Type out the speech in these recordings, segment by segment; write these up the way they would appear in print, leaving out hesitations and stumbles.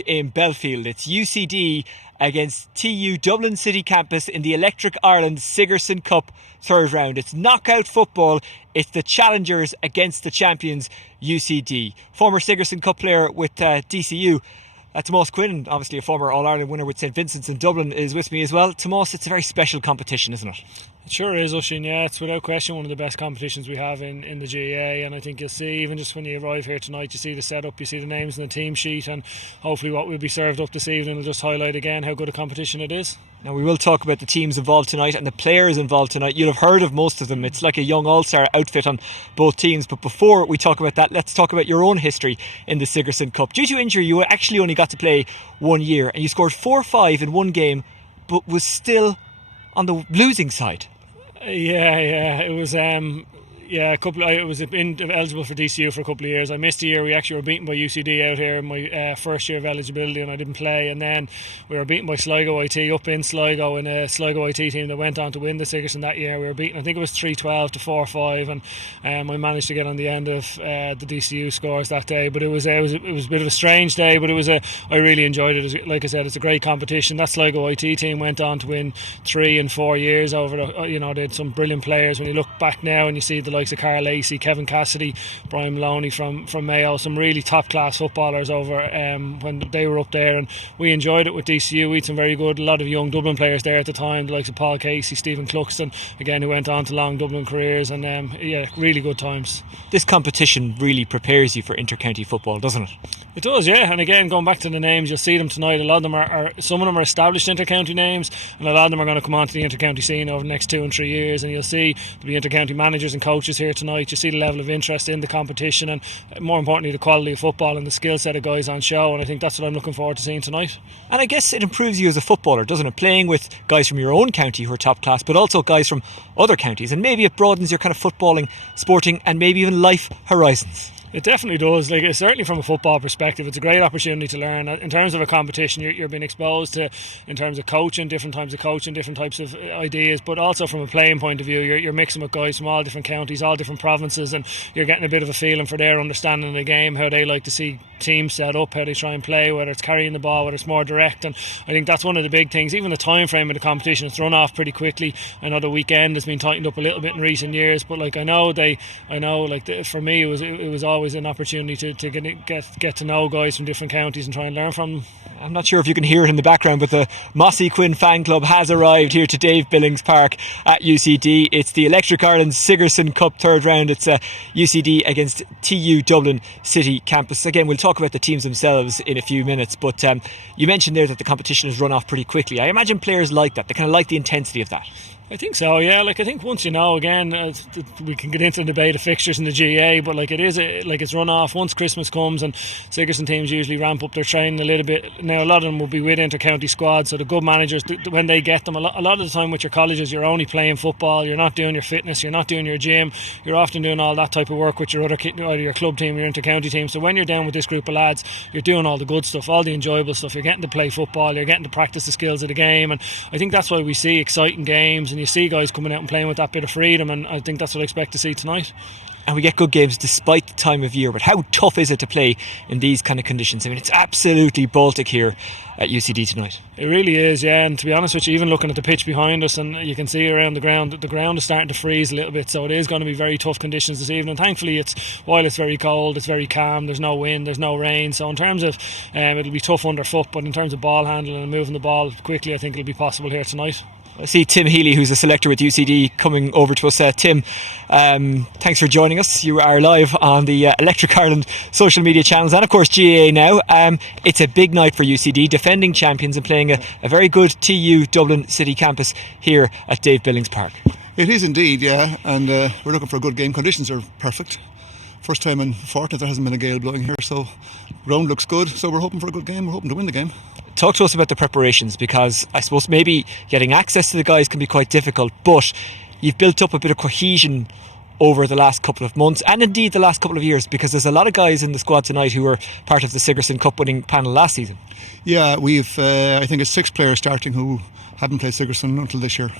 in Belfield. It's UCD against TU Dublin City Campus in the Electric Ireland Sigerson Cup third round. It's knockout football. It's the challengers against the champions UCD. Former Sigerson Cup player with DCU, Tomás Quinn, obviously a former All-Ireland winner with St Vincent's in Dublin, is with me as well. Tomás, it's a very special competition, isn't it? It sure is, Oisín. Yeah, it's without question one of the best competitions we have in the GAA, and I think you'll see, even just when you arrive here tonight, you see the setup, you see the names in the team sheet, and hopefully what will be served up this evening will just highlight again how good a competition it is. Now, we will talk about the teams involved tonight and the players involved tonight. You'll have heard of most of them. It's like a young all-star outfit on both teams. But before we talk about that, let's talk about your own history in the Sigerson Cup. Due to injury, you actually only got to play 1 year, and you scored 4-5 in one game, but was still on the losing side. Yeah, it was. I was eligible for DCU for a couple of years. I missed a year. We actually were beaten by UCD out here in my first year of eligibility, and I didn't play. And then we were beaten by Sligo IT up in Sligo in a Sligo IT team that went on to win the Sigerson that year. We were beaten, I think it was 3-12 to 4-5, and I managed to get on the end of the DCU scores that day. But it was a bit of a strange day, but I really enjoyed it. Like I said, it's a great competition. That Sligo IT team went on to win 3 and 4 years over they had some brilliant players. When you look back now and you see the likes of Carl Lacey, Kevin Cassidy, Brian Maloney from Mayo, some really top class footballers over when they were up there, and we enjoyed it with DCU. We had some very good, a lot of young Dublin players there at the time, the likes of Paul Casey, Stephen Cluxton, again, who went on to long Dublin careers, and really good times. This competition really prepares you for inter-county football, doesn't it? It does, yeah. And again, going back to the names, you'll see them tonight. A lot of them some of them are established inter-county names, and a lot of them are going to come onto the inter-county scene over the next 2 and 3 years, and you'll see there'll be inter-county managers and coaches here tonight. You see the level of interest in the competition, and more importantly the quality of football and the skill set of guys on show, and I think that's what I'm looking forward to seeing tonight. And I guess it improves you as a footballer, doesn't it? Playing with guys from your own county who are top class, but also guys from other counties, and maybe it broadens your kind of footballing, sporting and maybe even life horizons. It definitely does. Certainly from a football perspective, it's a great opportunity to learn. In terms of a competition, you're being exposed to, in terms of coaching, different types of coaching, different types of ideas, but also from a playing point of view, you're mixing with guys from all different counties, all different provinces, and you're getting a bit of a feeling for their understanding of the game, how they like to see teams set up, how they try and play, whether it's carrying the ball, whether it's more direct. And I think that's one of the big things. Even the time frame of the competition, it's run off pretty quickly. I know the weekend has been tightened up a little bit in recent years, but for me it was always an opportunity to get to know guys from different counties and try and learn from them. I'm not sure if you can hear it in the background, but the Mossy Quinn fan club has arrived here to Dave Billings Park at UCD. It's the Electric Ireland Sigerson Cup third round. It's UCD against TU Dublin City Campus. Again, we'll talk about the teams themselves in a few minutes, but you mentioned there that the competition has run off pretty quickly. I imagine players like that. They kind of like the intensity of that. I think so, yeah. I think once again, we can get into the debate of fixtures in the GAA, but it's run off once Christmas comes, and Sigerson teams usually ramp up their training a little bit. Now, a lot of them will be with inter-county squads, so the good managers, when they get them, a lot of the time with your colleges, you're only playing football, you're not doing your fitness, you're not doing your gym, you're often doing all that type of work with your either your club team or your inter-county team. So when you're down with this group of lads, you're doing all the good stuff, all the enjoyable stuff. You're getting to play football, you're getting to practice the skills of the game, and I think that's why we see exciting games, and you see guys coming out and playing with that bit of freedom, and I think that's what I expect to see tonight. And we get good games despite the time of year, but how tough is it to play in these kind of conditions? I mean, it's absolutely Baltic here at UCD tonight. It really is, yeah, and to be honest with you, even looking at the pitch behind us, and you can see around the ground is starting to freeze a little bit, so it is going to be very tough conditions this evening. Thankfully, while it's very cold, it's very calm, there's no wind, there's no rain, so in terms of it'll be tough underfoot, but in terms of ball handling and moving the ball quickly, I think it'll be possible here tonight. I see Tim Healy, who's a selector with UCD, coming over to us. Tim, thanks for joining us. You are live on the Electric Ireland social media channels and of course GAA now. It's a big night for UCD, defending champions and playing a very good TU Dublin City Campus here at Dave Billings Park. It is indeed, yeah, and we're looking for a good game. Conditions are perfect. First time in fortnight there hasn't been a gale blowing here, so ground looks good, so we're hoping for a good game. We're hoping to win the game. Talk to us about the preparations, because I suppose maybe getting access to the guys can be quite difficult, but you've built up a bit of cohesion over the last couple of months and indeed the last couple of years, because there's a lot of guys in the squad tonight who were part of the Sigerson Cup winning panel last season. Yeah, we've I think it's 6 players starting who haven't played Sigerson until this year.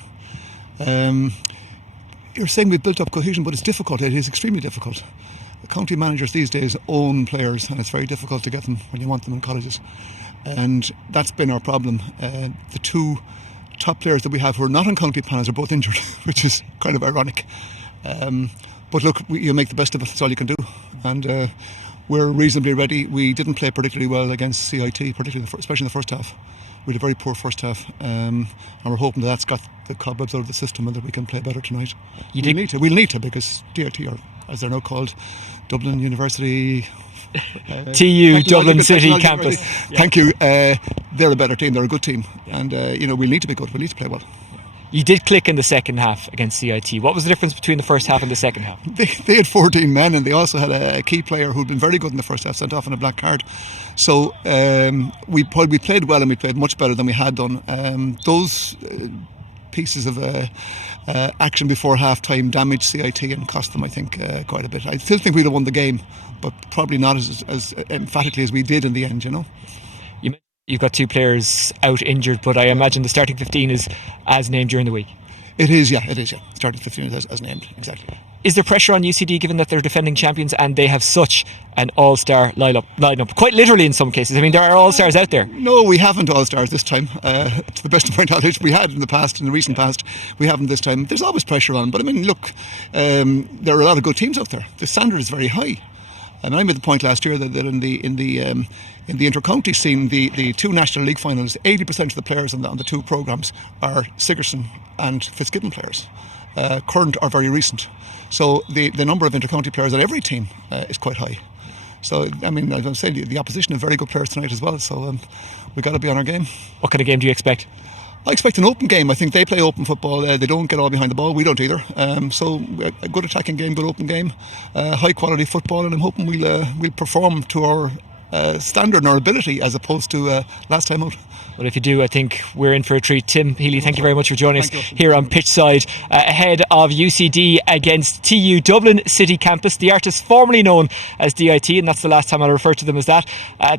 You're saying we've built up cohesion, but it's difficult. It is extremely difficult. county managers these days own players, and it's very difficult to get them when you want them in colleges. And that's been our problem. The two top players that we have who are not on county panels are both injured, which is kind of ironic. But look, you make the best of it. That's all you can do. And we're reasonably ready. We didn't play particularly well against CIT, particularly especially in the first half. We had a very poor first half, and we're hoping that's got the cobwebs out of the system and that we can play better tonight. We'll need to, because DIT are, as they're now called, Dublin University... TU Dublin City Campus. Thank you. They're a better team. They're a good team, and we'll need to be good. We need to play well. You did click in the second half against CIT. What was the difference between the first half and the second half? They had 14 men, and they also had a key player who'd been very good in the first half, sent off on a black card. So we played well, and we played much better than we had done. Those pieces of action before half time damaged CIT and cost them, I think, quite a bit. I still think we'd have won the game, but probably not as emphatically as we did in the end, You've got two players out injured, but I imagine the starting 15 is as named during the week. It is. Starting 15 is as named, exactly. Is there pressure on UCD given that they're defending champions and they have such an all-star lineup? Quite literally in some cases. I mean, there are all-stars out there. No, we haven't all-stars this time. To the best of my knowledge, we had in the recent past. We haven't this time. There's always pressure on, but I mean, look, there are a lot of good teams out there. The standard is very high. And I made the point last year that in the inter-county scene, the two National League finals, 80% of the players on the two programmes are Sigerson and Fitzgibbon players. Current or very recent. So the number of inter-county players on every team is quite high. So, I mean, as I'm saying, the opposition have very good players tonight as well. So we've got to be on our game. What kind of game do you expect? I expect an open game. I think they play open football. They don't get all behind the ball. We don't either. So a good attacking game, good open game, high quality football, and I'm hoping we'll perform to our standard and our ability as opposed to last time out. Well, if you do, I think we're in for a treat. Tim Healy, thank you very much for joining us here on Pitchside ahead of UCD against TU Dublin City Campus, the artist formerly known as DIT, and that's the last time I'll refer to them as that.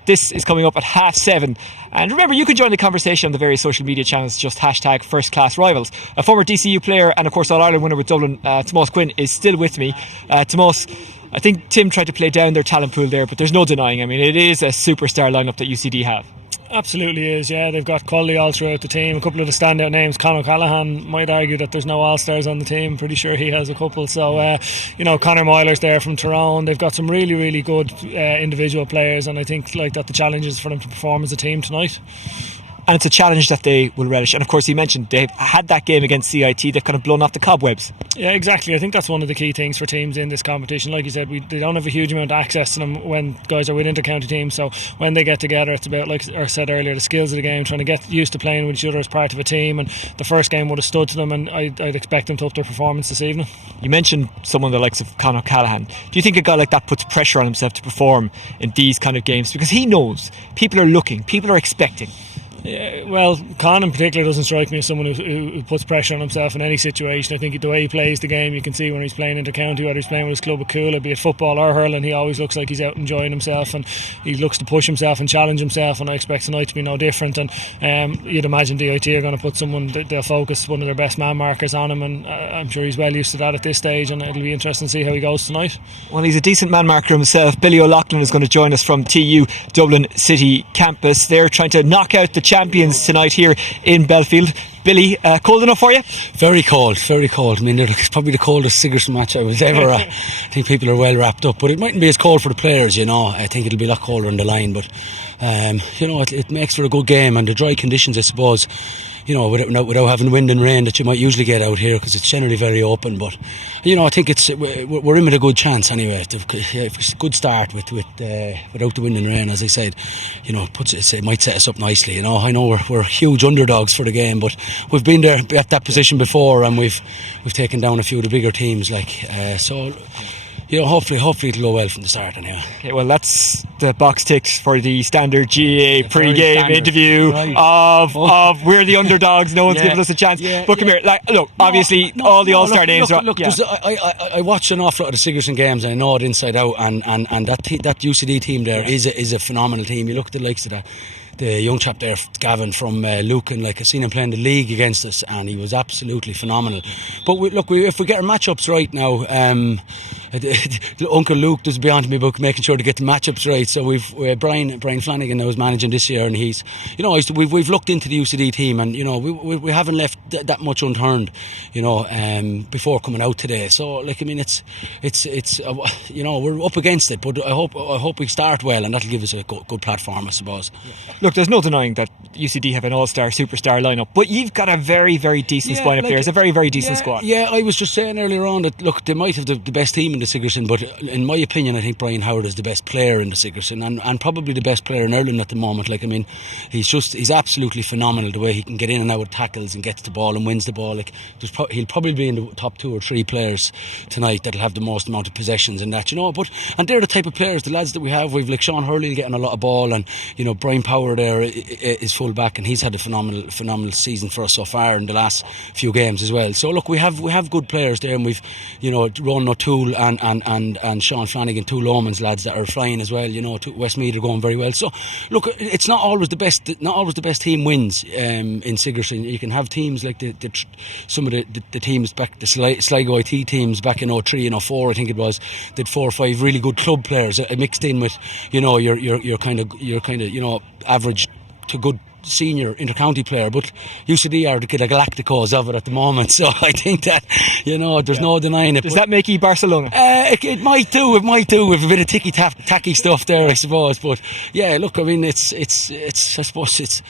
This is coming up at 7:30. And remember, you can join the conversation on the various social media channels, just hashtag First Class Rivals. A former DCU player and of course All-Ireland winner with Dublin, Tomás Quinn, is still with me. Tomás, I think Tim tried to play down their talent pool there, but there's no denying. I mean, it is a superstar lineup that UCD have. Absolutely is, yeah. They've got quality all throughout the team. A couple of the standout names, Conor Callahan might argue that there's no all-stars on the team. Pretty sure he has a couple. So, Conor Moyler's there from Tyrone. They've got some really, really good individual players, and I think like that the challenge is for them to perform as a team tonight. And it's a challenge that they will relish. And of course, you mentioned they've had that game against CIT. They've kind of blown off the cobwebs. Yeah, exactly. I think that's one of the key things for teams in this competition. Like you said, they don't have a huge amount of access to them when guys are with inter-county teams. So when they get together, it's about, like I said earlier, the skills of the game, trying to get used to playing with each other as part of a team. And the first game would have stood to them, and I'd expect them to up their performance this evening. You mentioned someone the likes of Conor Callahan. Do you think a guy like that puts pressure on himself to perform in these kind of games? Because he knows people are looking, people are expecting. Yeah, well, Con in particular doesn't strike me as someone who puts pressure on himself in any situation. I think the way he plays the game, you can see when he's playing inter-county, whether he's playing with his club of Coola, be it football or hurling, he always looks like he's out enjoying himself, and he looks to push himself and challenge himself, and I expect tonight to be no different. And you'd imagine DIT are going to put they'll focus one of their best man markers on him, and I'm sure he's well used to that at this stage, and it'll be interesting to see how he goes tonight. Well, he's a decent man marker himself. Billy O'Loughlin is going to join us from TU Dublin City Campus. They're trying to knock out the champions tonight here in Belfield. Billy, cold enough for you? Very cold, very cold. I mean, it's probably the coldest Sigerson match I was ever at. I think people are well wrapped up, but it mightn't be as cold for the players, I think it'll be a lot colder on the line, but it makes for a good game, and the dry conditions, I suppose, without having wind and rain that you might usually get out here, because it's generally very open. But I think we're in with a good chance anyway. It's a good start without the wind and rain, as I said. It might set us up nicely. I know we're huge underdogs for the game, but we've been there at that position before, and we've taken down a few of the bigger teams. Hopefully it'll go well from the start anyway. Okay, well, that's the box ticked for the standard GA pre-game interview of we're the underdogs, no one's given us a chance. But come here, obviously all the all-star names are... I watch an awful lot of the Sigerson games, and I know it inside out, and that UCD team there is a phenomenal team. You look at the likes of the young chap there, Gavin from Lucan. Like, I seen him playing the league against us, and he was absolutely phenomenal. But if we get our matchups right now, Uncle Luke does beyond me about making sure to get the matchups right. So we've Brian Flanagan now is managing this year, and we've looked into the UCD team, and we haven't left that much unturned, before coming out today. So it's we're up against it, but I hope we start well, and that'll give us a good platform, I suppose. Look, there's no denying that UCD have an all-star, superstar lineup, but you've got a very, very decent squad of players, a very, very decent squad. Yeah, I was just saying earlier on that, look, they might have the best team in the Sigerson, but in my opinion, I think Brian Howard is the best player in the Sigerson, and probably the best player in Ireland at the moment. He's absolutely phenomenal, the way he can get in and out of tackles and gets the ball and wins the ball. He'll probably be in the top 2 or 3 players tonight that'll have the most amount of possessions and that, and they're the type of players, the lads that we have. We've like Sean Hurling getting a lot of ball, and Brian Power there is full back, and he's had a phenomenal season for us so far in the last few games as well. So look, we have good players there, and we've Ron O'Toole and Sean Flanagan, 2 Lomans lads that are flying as well. Westmeath are going very well. So look, it's not always the best team wins in Sigerson. You can have teams like some of the teams back, the Sligo IT teams back in 03 and 04, I think it was, did 4 or 5 really good club players mixed in with your kind of average to good senior intercounty player. But UCD are the Galacticos of it at the moment, so I think that there's no denying it. Does that make you Barcelona? It might do with a bit of tacky stuff there, I suppose. But yeah, look, I mean, it's I suppose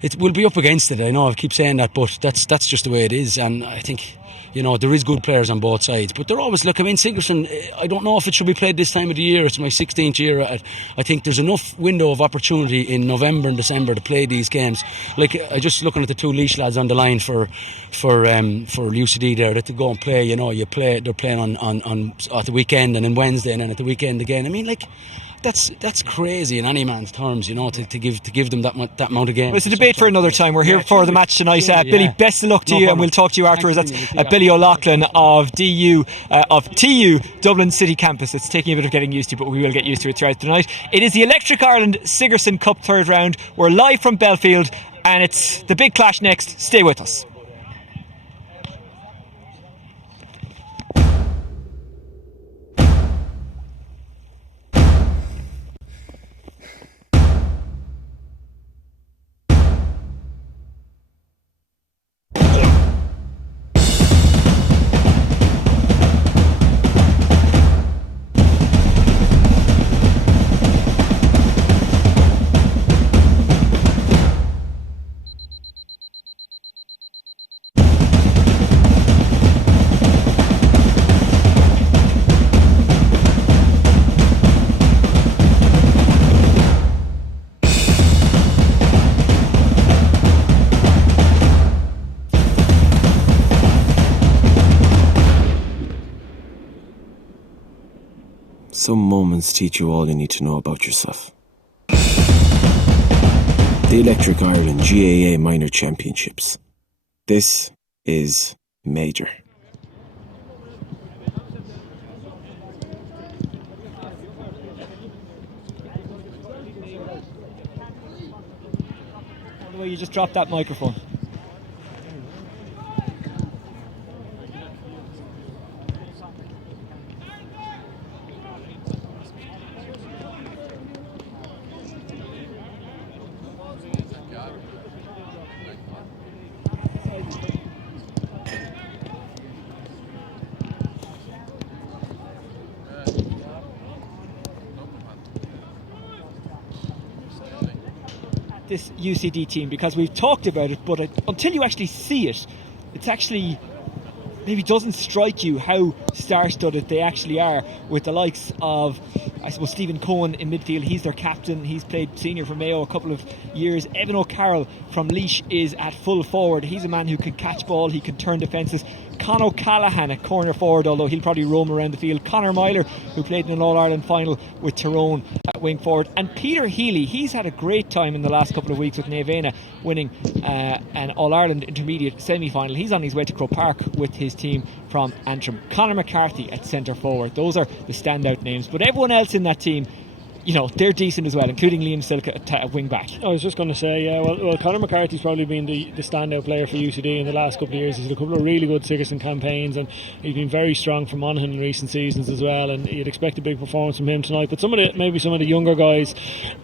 it will be up against it. I know I keep saying that, but that's just the way it is, and I think there is good players on both sides, but they're always, look, I mean, Sigerson, I don't know if it should be played this time of the year. It's my 16th year. I think there's enough window of opportunity in November and December to play these games. Like, I just looking at the 2 Laois lads on the line for UCD there, that to go and play, they're playing on at the weekend, and then Wednesday, and then at the weekend again. I mean, like, that's crazy in any man's terms, to give them that amount of games. Well, it's a debate for another time. We're here for the match tonight. Billy, best of luck to you, and we'll talk to you afterwards. That's Billy O'Loughlin of TU Dublin City Campus. It's taking a bit of getting used to, but we will get used to it throughout the night. It is the Electric Ireland Sigerson Cup 3rd round. We're live from Belfield, and it's the big clash next. Stay with us. Some moments teach you all you need to know about yourself. The Electric Ireland GAA Minor Championships. This is major. By the way, you just dropped that microphone. This UCD team, because we've talked about it, but until you actually see it, it's actually maybe doesn't strike you how star-studded they actually are, with the likes of, I suppose, Stephen Cohen in midfield. He's their captain. He's played senior for Mayo a couple of years. Evan O'Carroll from Laois is at full forward. He's a man who can catch ball, he can turn defences. Con O'Callaghan at corner forward, although he'll probably roam around the field. Conor Myler, who played in an All-Ireland final with Tyrone, at wing forward. And Peter Healy, he's had a great time in the last couple of weeks with Navenna winning an All-Ireland intermediate semi-final. He's on his way to Croke Park with his team from Antrim. Conor McCarthy at centre forward. Those are the standout names. But everyone else in that team, they're decent as well, including Liam Silk at wing back. I was just going to say, well, Conor McCarthy's probably been the standout player for UCD in the last couple of years. He's had a couple of really good Sigerson campaigns, and he's been very strong for Monaghan in recent seasons as well, and you'd expect a big performance from him tonight. But maybe some of the younger guys,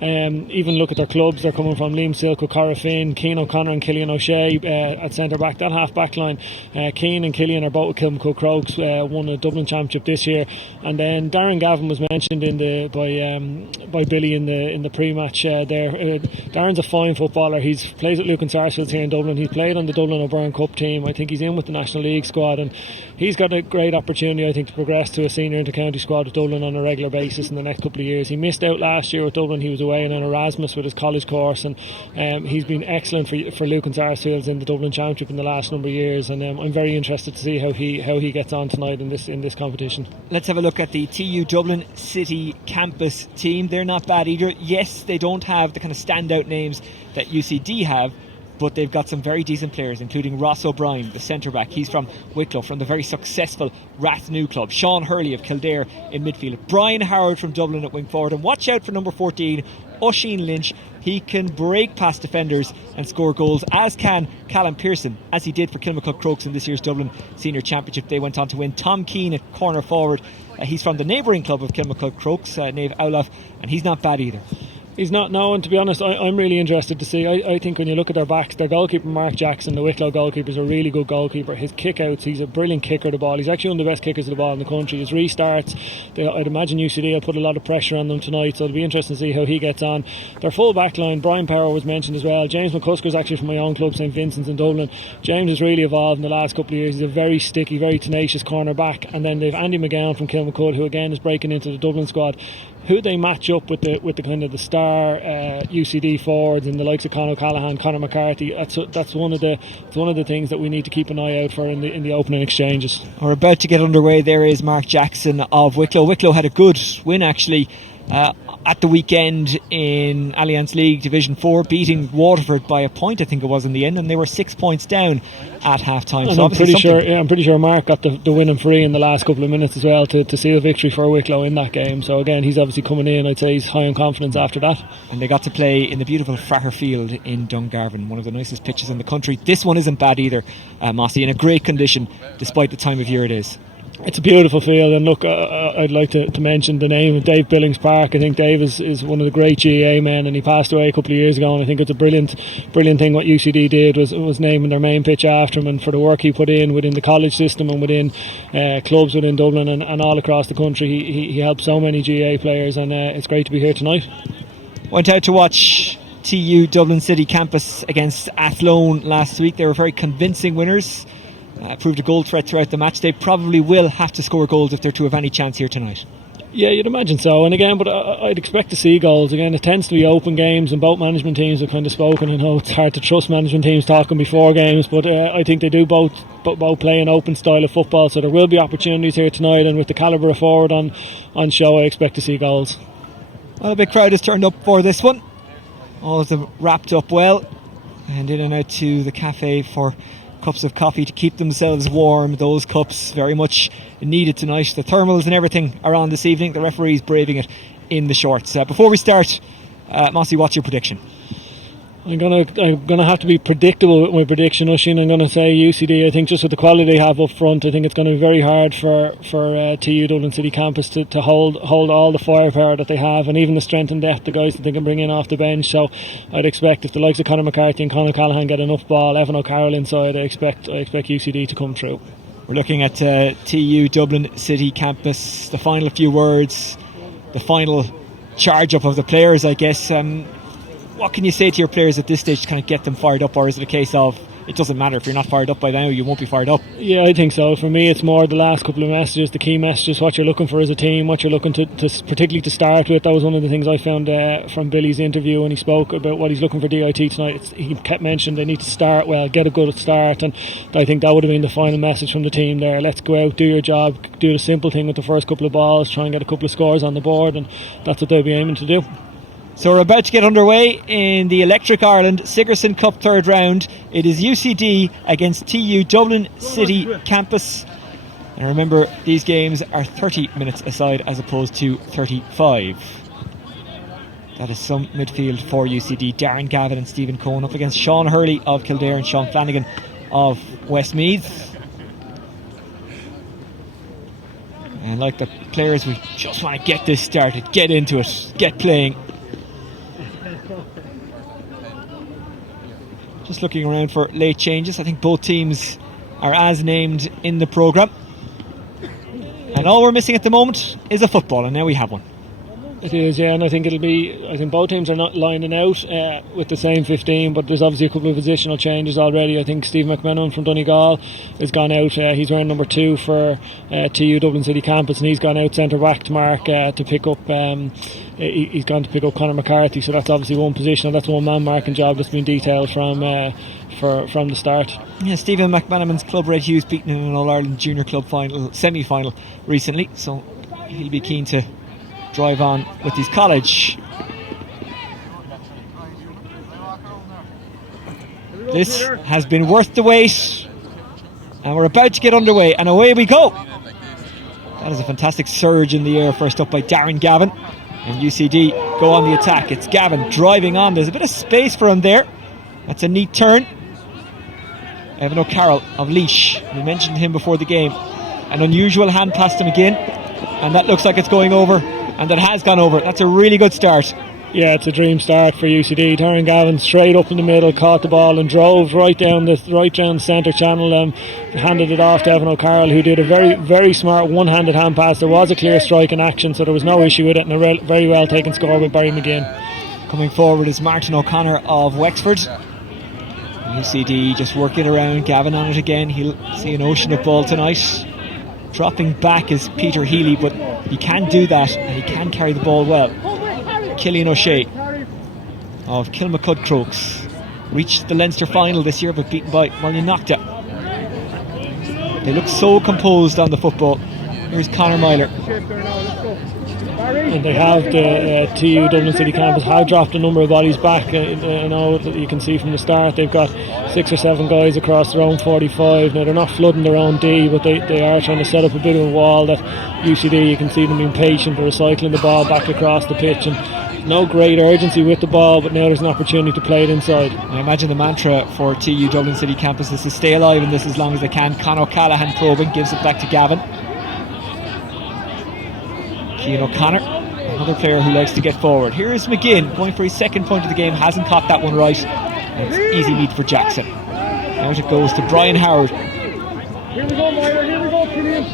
even look at their clubs they're coming from. Liam Silk, Cara Finn, Cian O'Connor and Killian O'Shea at centre back. That half back line, Cian and Killian are both with Kilmacud Crokes, won a Dublin Championship this year, and then Darren Gavin was mentioned by Billy in the pre-match there. Darren's a fine footballer. He's plays at Lucan Sarsfields here in Dublin. He's played on the Dublin O'Byrne Cup team. I think he's in with the National League squad, and he's got a great opportunity, I think, to progress to a senior inter-county squad with Dublin on a regular basis in the next couple of years. He missed out last year with Dublin. He was away in an Erasmus with his college course, and he's been excellent for Lucan Sarsfields in the Dublin Championship in the last number of years, and I'm very interested to see how he gets on tonight in this competition. Let's have a look at the TU Dublin City campus team. They're not bad either. Yes, they don't have the kind of standout names that UCD have, but they've got some very decent players, including Ross O'Brien, the centre-back. He's from Wicklow, from the very successful Rathnew club. Sean Hurley of Kildare in midfield. Brian Howard from Dublin at wing forward. And watch out for number 14, Oisin Lynch. He can break past defenders and score goals, as can Callum Pearson, as he did for Kilmacud Crokes in this year's Dublin Senior Championship. They went on to win. Tom Keane at corner forward. He's from the neighbouring club of Kilmacud Crokes, Nave Owlaf, and he's not bad either. He's not now, and to be honest, I'm really interested to see. I think when you look at their backs, their goalkeeper Mark Jackson, the Wicklow goalkeeper, is a really good goalkeeper. His kick-outs, he's a brilliant kicker of the ball. He's actually one of the best kickers of the ball in the country. His restarts, I'd imagine UCD will put a lot of pressure on them tonight, so it'll be interesting to see how he gets on. Their full back line, Brian Power was mentioned as well. James McCusker's actually from my own club, St Vincent's in Dublin. James has really evolved in the last couple of years. He's a very sticky, very tenacious corner back. And then they've Andy McGowan from Kilmacud, who again is breaking into the Dublin squad. Who they match up with the kind of the star UCD forwards and the likes of Conor O'Callaghan, Conor McCarthy. That's one of the things that we need to keep an eye out for in the opening exchanges. We're about to get underway. There is Mark Jackson of Wicklow. Wicklow had a good win actually at the weekend in Alliance League Division 4, beating Waterford by a point, I think it was, in the end, and they were 6 points down at half time. And so I'm pretty sure Mark got the winning free in the last couple of minutes as well to seal a victory for Wicklow in that game. So again, he's obviously coming in. I'd say he's high on confidence after that. And they got to play in the beautiful Fraher Field in Dungarvan, one of the nicest pitches in the country. This one isn't bad either, Mossy, in a great condition despite the time of year it is. It's a beautiful field, and look, I'd like to mention the name of Dave Billings Park. I think Dave is one of the great GAA men, and he passed away a couple of years ago, and I think it's a brilliant thing what UCD did was naming their main pitch after him, and for the work he put in within the college system and within clubs within Dublin and all across the country. He helped so many GAA players, and it's great to be here tonight. Went out to watch TU Dublin City campus against Athlone last week. They were very convincing winners. Proved a goal threat throughout the match. They probably will have to score goals if they're to have any chance here tonight. Yeah, you'd imagine so. And again, but I'd expect to see goals. Again, it tends to be open games, and both management teams have kind of spoken. I know it's hard to trust management teams talking before games, but I think they do both play an open style of football, so there will be opportunities here tonight, and with the calibre of forward on show, I expect to see goals. Well, a big crowd has turned up for this one. All of them wrapped up well and in and out to the cafe for cups of coffee to keep themselves warm. Those cups very much needed tonight. The thermals and everything are on this evening. The referee's braving it in the shorts. Before we start, Mossy, what's your prediction? I'm gonna have to be predictable with my prediction, Oisin. I'm gonna say UCD. I think just with the quality they have up front, I think it's going to be very hard for TU Dublin City campus to hold all the firepower that they have, and even the strength and depth, the guys that they can bring in off the bench. So I'd expect if the likes of Conor McCarthy and Conor Callahan get enough ball, Evan O'Carroll inside, I expect UCD to come through. We're looking at TU Dublin City campus. The final few words, the final charge up of the players, I guess. What can you say to your players at this stage to kind of get them fired up, or is it a case of it doesn't matter if you're not fired up by now, you won't be fired up? Yeah, I think so. For me, it's more the last couple of messages, the key messages, what you're looking for as a team, what you're looking to particularly to start with. That was one of the things I found from Billy's interview when he spoke about what he's looking for DIT tonight. He kept mentioning they need to start well, get a good start, and I think that would have been the final message from the team there. Let's go out, do your job, do the simple thing with the first couple of balls, try and get a couple of scores on the board, and that's what they'll be aiming to do. So we're about to get underway in the Electric Ireland Sigerson Cup third round. It is UCD against TU Dublin City campus. And remember, these games are 30 minutes aside as opposed to 35. That is some midfield for UCD. Darren Gavin and Stephen Cohen up against Sean Hurley of Kildare and Sean Flanagan of Westmeath. And like the players, we just want to get this started, get into it, get playing. Just looking around for late changes. I think both teams are as named in the programme. And all we're missing at the moment is a football, and now we have one. It is, yeah, and I think both teams are not lining out with the same 15, but there's obviously a couple of positional changes already. I think Steve McMenamin from Donegal has gone out. He's wearing number 2 for TU Dublin City Campus, and he's gone out centre back to mark to pick up. He's gone to pick up Conor McCarthy, so that's obviously one positional. That's one man marking job that's been detailed from the start. Yeah, Stephen McMenamin's club Red Hughes beaten in an All Ireland Junior Club semi-final recently, so he'll be keen to drive on with his college. This has been worth the wait, and we're about to get underway, and away we go. That is a fantastic surge in the air, first up by Darren Gavin, and UCD go on the attack. It's Gavin driving on. There's a bit of space for him there. That's a neat turn. Evan O'Carroll of Laois, we mentioned him before the game. An unusual hand pass to McGinn, and that looks like it's going over. And that has gone over. That's a really good start. Yeah, it's a dream start for UCD. Darren Gavin straight up in the middle, caught the ball and drove right down the centre channel, handed it off to Evan O'Carroll, who did a very, very smart one-handed hand pass. There was a clear strike in action, so there was no issue with it, and a very well taken score by Barry McGinn. Coming forward is Martin O'Connor of Wexford. UCD just working around. Gavin on it again. He'll see an ocean of ball tonight. Dropping back is Peter Healy, but he can do that and he can carry the ball well. Killian O'Shea of Kilmacud Crokes reached the Leinster final this year, but beaten by Mullinocta. They look so composed on the football. Here's Conor Myler. And they have the TU Dublin City Campus have dropped a number of bodies back. You know, you can see from the start they've got 6 or 7 guys across their own 45. Now they're not flooding their own D, but they are trying to set up a bit of a wall. That UCD, you can see them being patient, they're recycling the ball back across the pitch, and no great urgency with the ball, but now there's an opportunity to play it inside. I imagine the mantra for TU Dublin City Campus is to stay alive in this as long as they can. Conor Callahan probing, gives it back to Gavin. Cian O'Connor, another player who likes to get forward. Here is McGinn going for his second point of the game, hasn't caught that one right. And it's easy meat for Jackson. Out it goes to Brian Howard. Here we go, Myler, here we go, Killian.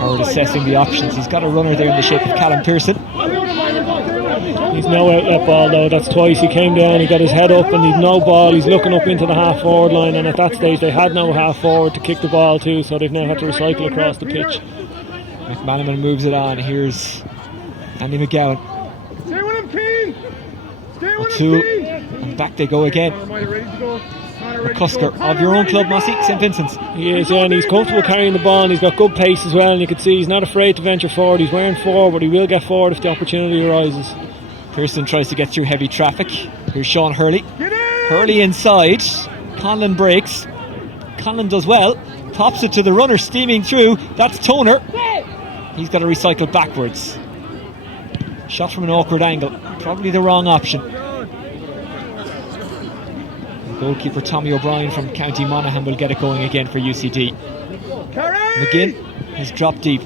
Howard assessing the options. He's got a runner there in the shape of Callum Pearson. He's no outlet ball though, that's twice. He came down, he got his head up and he's no ball. He's looking up into the half forward line, and at that stage they had no half forward to kick the ball to, so they've now had to recycle across the pitch. McManaman moves it on. Here's Andy McGowan. Stay with him, Keane. Stay with O'Toole, him, Keane. and back they go again. McCusker of your own club, Mossy, St Vincent's. He is, yeah, and he's comfortable carrying the ball, and he's got good pace as well, and you can see he's not afraid to venture forward. He's wearing forward, but he will get forward if the opportunity arises. Pearson tries to get through heavy traffic. Here's Sean Hurley. Hurley inside. Conlon breaks. Conlon does well. Pops it to the runner, steaming through. That's Toner. He's got to recycle backwards. Shot from an awkward angle. Probably the wrong option. Goalkeeper Tommy O'Brien from County Monaghan will get it going again for UCD. McGinn has dropped deep.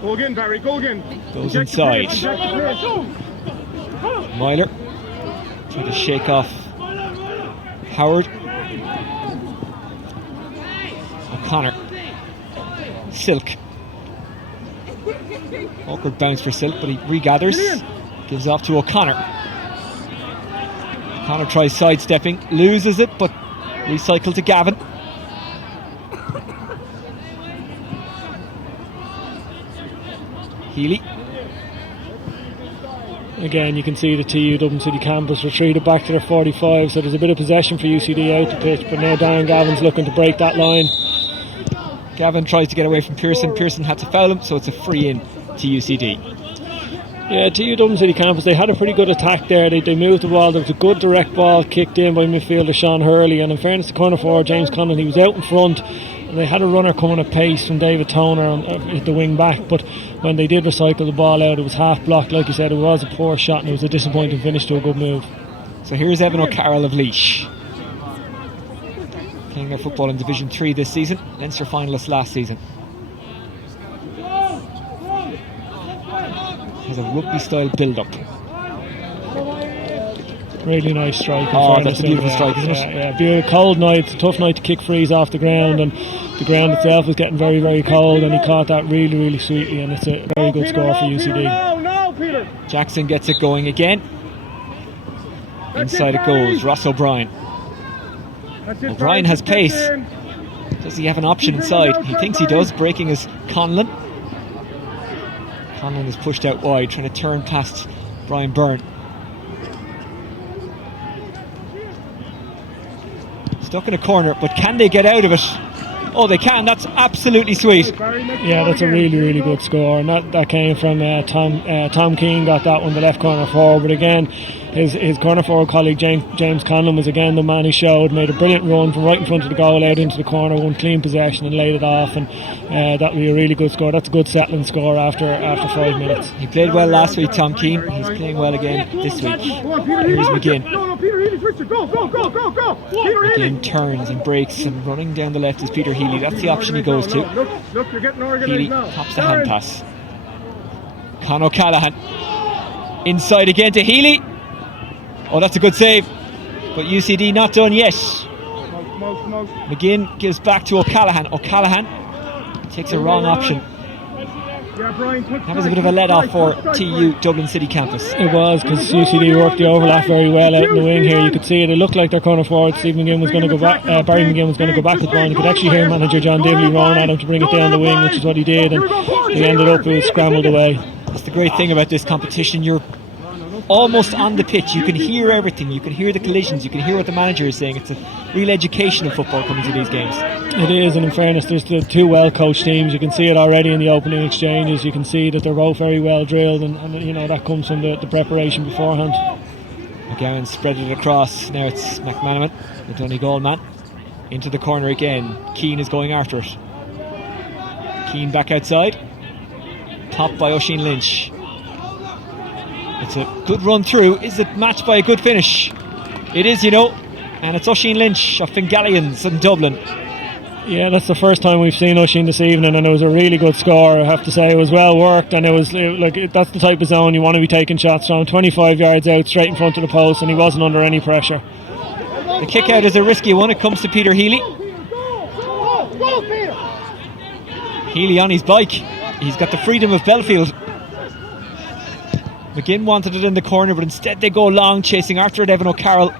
Go again, Barry, go again. Goes inside. Myler trying to shake off Howard. O'Connor. Silk. Awkward bounce for Silk, but he regathers. Gives off to O'Connor. O'Connor tries sidestepping, loses it, but recycled to Gavin. Healy. Again, you can see the TU Dublin City Campus retreated back to their 45, so there's a bit of possession for UCD out the pitch, but now Darren Gavin's looking to break that line. Gavin tries to get away from Pearson. Pearson had to foul him, so it's a free in to UCD. Yeah, TU Dublin City Campus, they had a pretty good attack there. They moved the ball. There was a good direct ball kicked in by midfielder Sean Hurley, and in fairness to corner forward James Conlon, he was out in front. they had a runner coming at pace from David Toner at the wing back, but when they did recycle the ball out, it was half blocked. Like you said, it was a poor shot and it was a disappointing finish to a good move. So here's Evan O'Carroll of Laois, playing their football in Division 3 this season, Leinster finalists last season. Has a rugby style build-up. Really nice strike. Oh, that's a beautiful strike, isn't it? Yeah, beautiful. Cold night, it's a tough night to kick frees off the ground, and the ground itself was getting very, very cold, and he caught that really, really sweetly, and it's a very good score for UCD. No, Peter. Jackson gets it going again. Inside it goes, Ross O'Brien. O'Brien has pace. Does he have an option inside? He thinks he does, breaking his Conlon. Conlon is pushed out wide, trying to turn past Brian Byrne. Stuck in a corner, but can they get out of it? Oh, they can. That's absolutely sweet. Yeah, that's a really, really good score, and that came from Tom Keane. Got that one, the left corner forward. But again, his corner forward colleague James Conlon was again the man he showed. Made a brilliant run from right in front of the goal out into the corner, won clean possession and laid it off, and that would be a really good score. That's a good settling score after 5 minutes. He played well last week, Tom Keane. He's playing well again this week. Here's McGinn. No, Peter Healy, switch it. Go. Peter Healy. McGinn turns and breaks, and running down the left is Peter Healy. That's the option he goes to. Look, you're getting organised Healy now. pops the hand pass. Con O'Callaghan inside again to Healy. Oh, that's a good save, but UCD not done yet. McGinn gives back to O'Callaghan. O'Callaghan takes a wrong option. That was a bit of a let-off for TU Dublin City campus. It was, because UCD worked the overlap very well out in the wing here. You could see it. It looked like their corner forward Stephen McGinn was going to go back. Barry McGinn was going to go back with one. You could actually hear manager John Dibley roaring at him to bring it down the wing, which is what he did, and he ended up it was scrambled away. That's the great thing about this competition. You're almost on the pitch. You can hear everything. You can hear the collisions. You can hear what the manager is saying. It's a real education of football coming to these games. It is, and in fairness, there's the two well-coached teams. You can see it already in the opening exchanges. You can see that they're both very well drilled, and you know that comes from the preparation beforehand. McGowan spread it across. Now it's McManaman, the Donegal man, into the corner again. Keane is going after it. Keane back outside. Topped by Oisin Lynch. It's a good run through. Is it matched by a good finish? It is, you know. And it's Oisin Lynch of Fingallians in Dublin. Yeah, that's the first time we've seen Oisin this evening, and it was a really good score. I have to say, it was well worked, and that's the type of zone you want to be taking shots from. 25 yards out, straight in front of the post, and he wasn't under any pressure. The kick out is a risky one. It comes to Peter Healy. Healy on his bike. He's got the freedom of Belfield. McGinn wanted it in the corner, but instead they go long, chasing after it. Evan O'Carroll.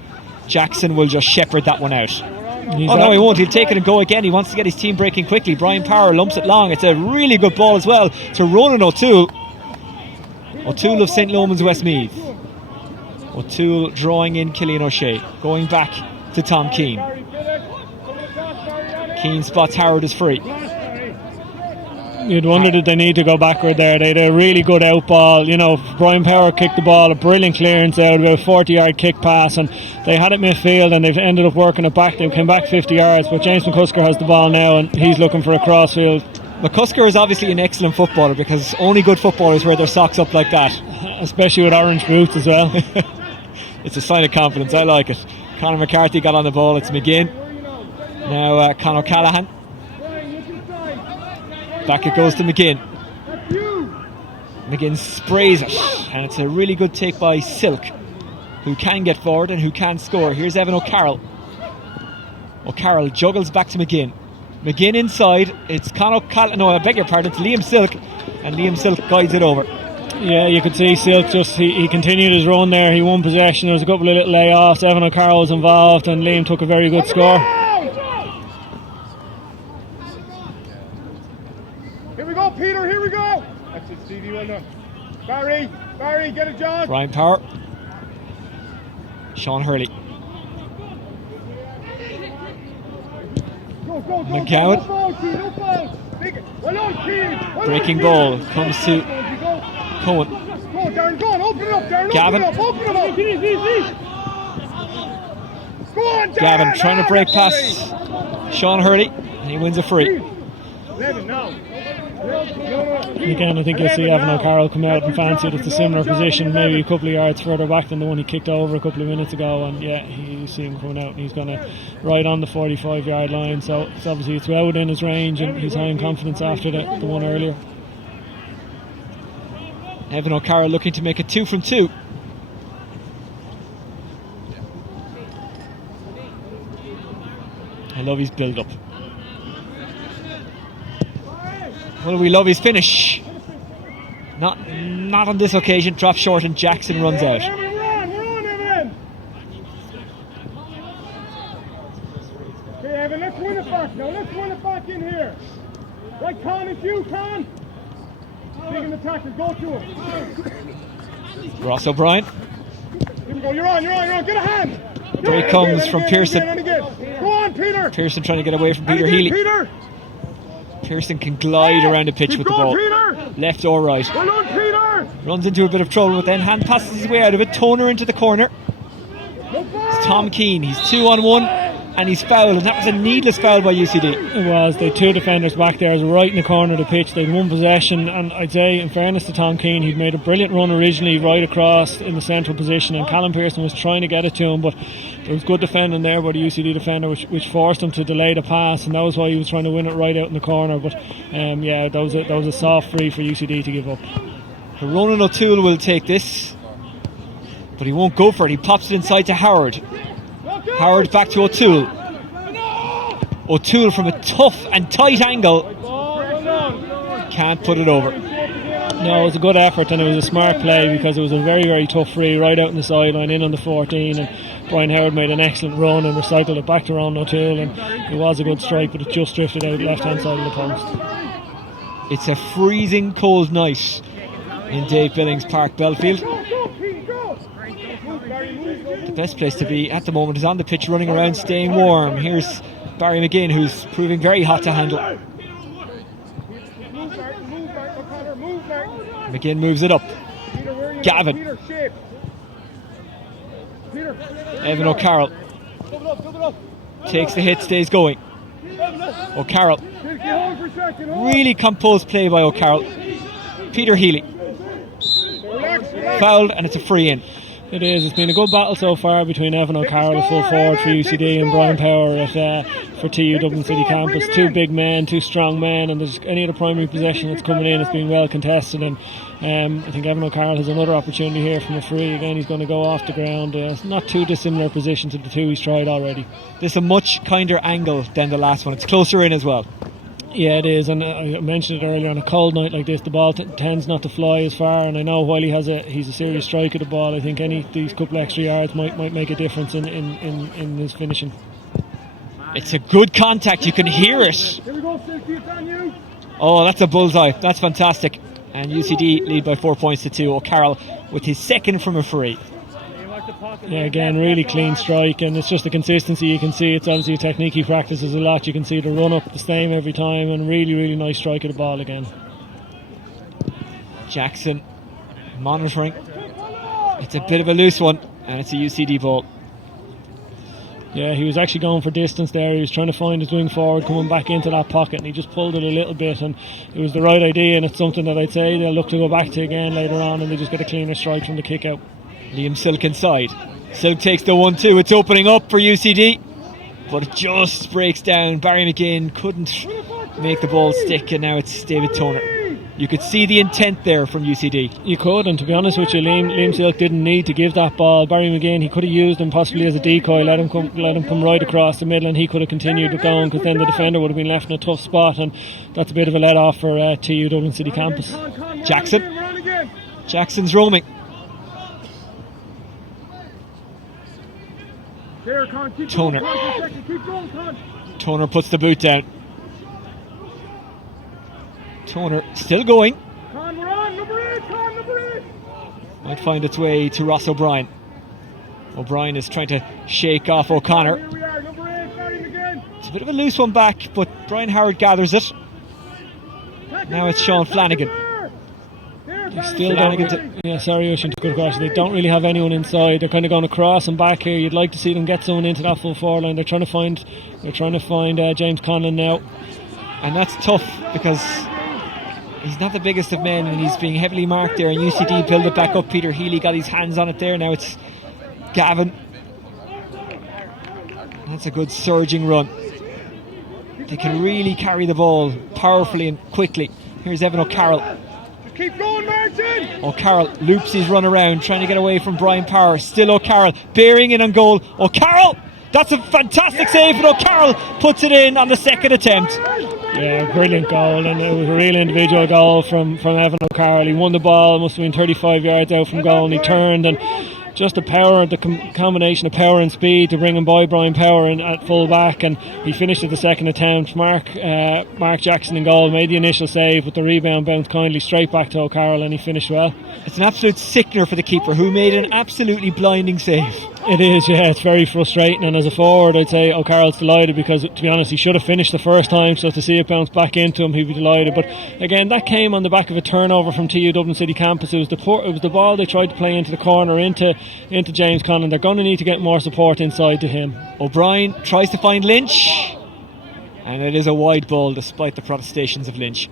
Jackson will just shepherd that one out. No, he won't. He'll take it and go again. He wants to get his team breaking quickly. Brian Power lumps it long. It's a really good ball as well to Ronan O'Toole. O'Toole of St. Lomans Westmeath. O'Toole drawing in Cillian O'Shea. Going back to Tom Keane. Keane spots Howard as free. You'd wonder did they need to go backward there. They had a really good out ball. You know, Brian Power kicked the ball, a brilliant clearance out, about a 40-yard kick pass, and they had it midfield and they've ended up working it back. They came back 50 yards, but James McCusker has the ball now and he's looking for a crossfield. McCusker is obviously an excellent footballer, because only good footballers wear their socks up like that. Especially with orange boots as well. It's a sign of confidence. I like it. Conor McCarthy got on the ball. It's McGinn. Now Con O'Callaghan. Back it goes to McGinn. McGinn sprays it, and it's a really good take by Silk, who can get forward and who can score. Here's Evan O'Carroll. O'Carroll juggles back to McGinn. McGinn inside. It's Con O'Callaghan. No, I beg your pardon. It's Liam Silk, and Liam Silk guides it over. Yeah, you could see Silk he continued his run there. He won possession. There was a couple of little layoffs. Evan O'Carroll was involved, and Liam took a very good score. Here we go, Peter, here we go. That's it, Stevie, well done. Barry, get it, John. Brian Power. Sean Hurley. Go, McGowan. No foul. Well done, Keane. Breaking ball comes to Cohen. Go, Darren, go on, open it up, Darren. Gavin. Open it up. Go on, Darren. Gavin trying to break past Sean Hurley. he wins a free. 11 now. Again, I think you'll see Evan O'Carroll come out and fancy it. It's a similar position, maybe a couple of yards further back than the one he kicked over a couple of minutes ago. And yeah, you see him coming out and he's going to right on the 45-yard line. So it's obviously it's well within his range, and he's high in confidence after the one earlier. Evan O'Carroll looking to make it 2 from 2. I love his build-up. Well, we love his finish. Not on this occasion. Drops short and Jackson runs out. Evan, we're on, Evan. Okay, Evan, let's win it back now. Let's win it back in here. Right, Con, it's you, Con. Taking the tackle, go to him. Ross O'Brien. Here we go, you're on. Get a hand. There he comes from Pearson. Go on, Peter. Pearson trying to get away from Peter Healy. Peter. Pearson can glide around the pitch Keep with the going, ball. Peter. Left or right. Well done, Peter. Runs into a bit of trouble, but then hand passes his way out of it. Toner into the corner. No ball. It's Tom Keane. He's 2-on-1 and he's fouled, and that was a needless foul by UCD. It was. They had two defenders back there, right in the corner of the pitch. They had one possession, and I'd say, in fairness to Tom Keane, he'd made a brilliant run originally right across in the central position, and Callum Pearson was trying to get it to him, but there was good defending there by the UCD defender, which forced him to delay the pass, and that was why he was trying to win it right out in the corner. But yeah, that was a soft free for UCD to give up. Ronan O'Toole will take this, but he won't go for it. He pops it inside to Howard. Howard back to O'Toole. O'Toole from a tough and tight angle can't put it over. No, it was a good effort, and it was a smart play because it was a very, very tough free right out in the sideline, in on the 14, and Brian Howard made an excellent run and recycled it back to Ronan O'Toole, and it was a good strike, but it just drifted out left hand side of the post. It's a freezing cold night in Dave Billings Park, Belfield. The best place to be at the moment is on the pitch, running around, staying warm. Here's Barry McGinn, who's proving very hot to handle. McGinn moves it up. Gavin. Evan O'Carroll takes the hit, stays going. O'Carroll. Really composed play by O'Carroll. Peter Healy. Fouled, and it's a free in. It is. It's been a good battle so far between Evan O'Carroll, the full forward for UCD, and Brian Power for TU Dublin City Campus. Two big men, two strong men, and there's any of the primary possession that's coming in, it's been well contested, and I think Evan O'Carroll has another opportunity here from a free. Again, he's going to go off the ground. It's not too dissimilar position to the two he's tried already. This is a much kinder angle than the last one. It's closer in as well. Yeah, it is, and I mentioned it earlier, on a cold night like this the ball tends not to fly as far, and I know while he's a serious strike of the ball, I think these couple extra yards might make a difference in his finishing. It's a good contact, you can hear it. Oh, that's a bullseye, that's fantastic. And UCD lead by 4 points to 2. O'Carroll with his second from a free. Yeah, again, really clean strike, and it's just the consistency you can see. It's obviously a technique he practices a lot. You can see the run up the same every time, and really, really nice strike of the ball again. Jackson monitoring. It's a bit of a loose one, and it's a UCD ball. Yeah, he was actually going for distance there. He was trying to find his wing forward coming back into that pocket, and he just pulled it a little bit, and it was the right idea, and it's something that I'd say they'll look to go back to again later on, and they just get a cleaner strike from the kick out. Liam Silk inside. Silk takes the 1-2. It's opening up for UCD, but it just breaks down. Barry McGinn couldn't make the ball stick, and now it's David Toner. You could see the intent there from UCD. You could, and to be honest with you, Liam Silk didn't need to give that ball. Barry McGinn, he could have used him possibly as a decoy, let him come right across the middle, and he could have continued going, because then the defender would have been left in a tough spot, and that's a bit of a let off for TU Dublin City Campus. Jackson's roaming. Toner. Toner puts the boot down. Toner still going. Might find its way to Ross O'Brien. O'Brien is trying to shake off O'Connor. It's a bit of a loose one back, but Brian Howard gathers it. Now it's Sean Flanagan. Still sorry, Ocean, to cut across. They don't really have anyone inside. They're kind of going across and back here. You'd like to see them get someone into that full forward line. They're trying to find James Conlon now, and that's tough because he's not the biggest of men and he's being heavily marked there. And UCD build it back up. Peter Healy got his hands on it there. Now it's Gavin. That's a good surging run. They can really carry the ball powerfully and quickly. Here's Evan O'Carroll. Keep going, Martin! O'Carroll loops his run around, trying to get away from Brian Power. Still O'Carroll, bearing in on goal. O'Carroll! That's a fantastic save, but O'Carroll puts it in on the second attempt. Yeah, brilliant goal, and it was a real individual goal from Evan O'Carroll. He won the ball, must have been 35 yards out from goal, and he turned, and just the power, the combination of power and speed to bring him by Brian Power at full back, and he finished at the second attempt. Mark Jackson in goal made the initial save, but the rebound bounced kindly straight back to O'Carroll, and he finished well. It's an absolute sickener for the keeper, who made an absolutely blinding save. It is, yeah, it's very frustrating, and as a forward I'd say O'Carroll's delighted, because to be honest he should have finished the first time, so to see it bounce back into him he'd be delighted. But again, that came on the back of a turnover from TU Dublin City campus. It was the ball they tried to play into the corner into James Conlon. They're going to need to get more support inside to him. O'Brien tries to find Lynch, and it is a wide ball despite the protestations of Lynch.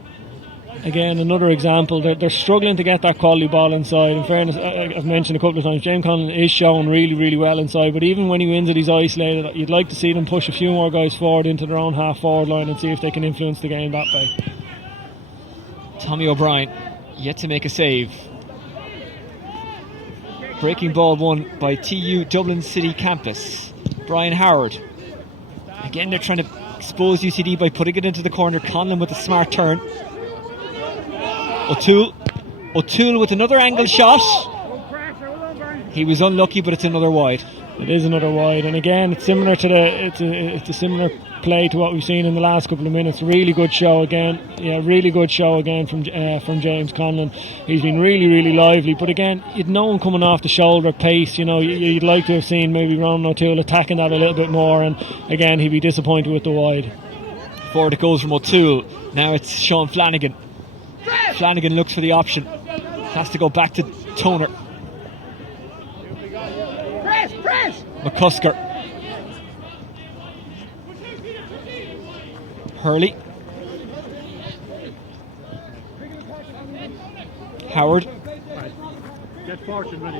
Again, another example, they're struggling to get that quality ball inside. In fairness, I've mentioned a couple of times, James Conlon is showing really, really well inside, but even when he wins it, he's isolated. You'd like to see them push a few more guys forward into their own half forward line and see if they can influence the game that way. Tommy O'Brien yet to make a save. Breaking ball won by TU Dublin City campus. Brian Howard. Again, they're trying to expose UCD by putting it into the corner. Conlon with a smart turn. O'Toole with another angle shot. He was unlucky, but it's another wide. It is another wide, and again, it's similar to it's a similar play to what we've seen in the last couple of minutes. Really good show again. Yeah, really good show again from James Conlon. He's been really, really lively. But again, you'd know him coming off the shoulder pace. You know, you'd like to have seen maybe Ronan O'Toole attacking that a little bit more. And again, he'd be disappointed with the wide. Forward it goes from O'Toole. Now it's Sean Flanagan. Flanagan looks for the option. Has to go back to Toner. Press! McCusker. Hurley. Howard. Get fortune ready.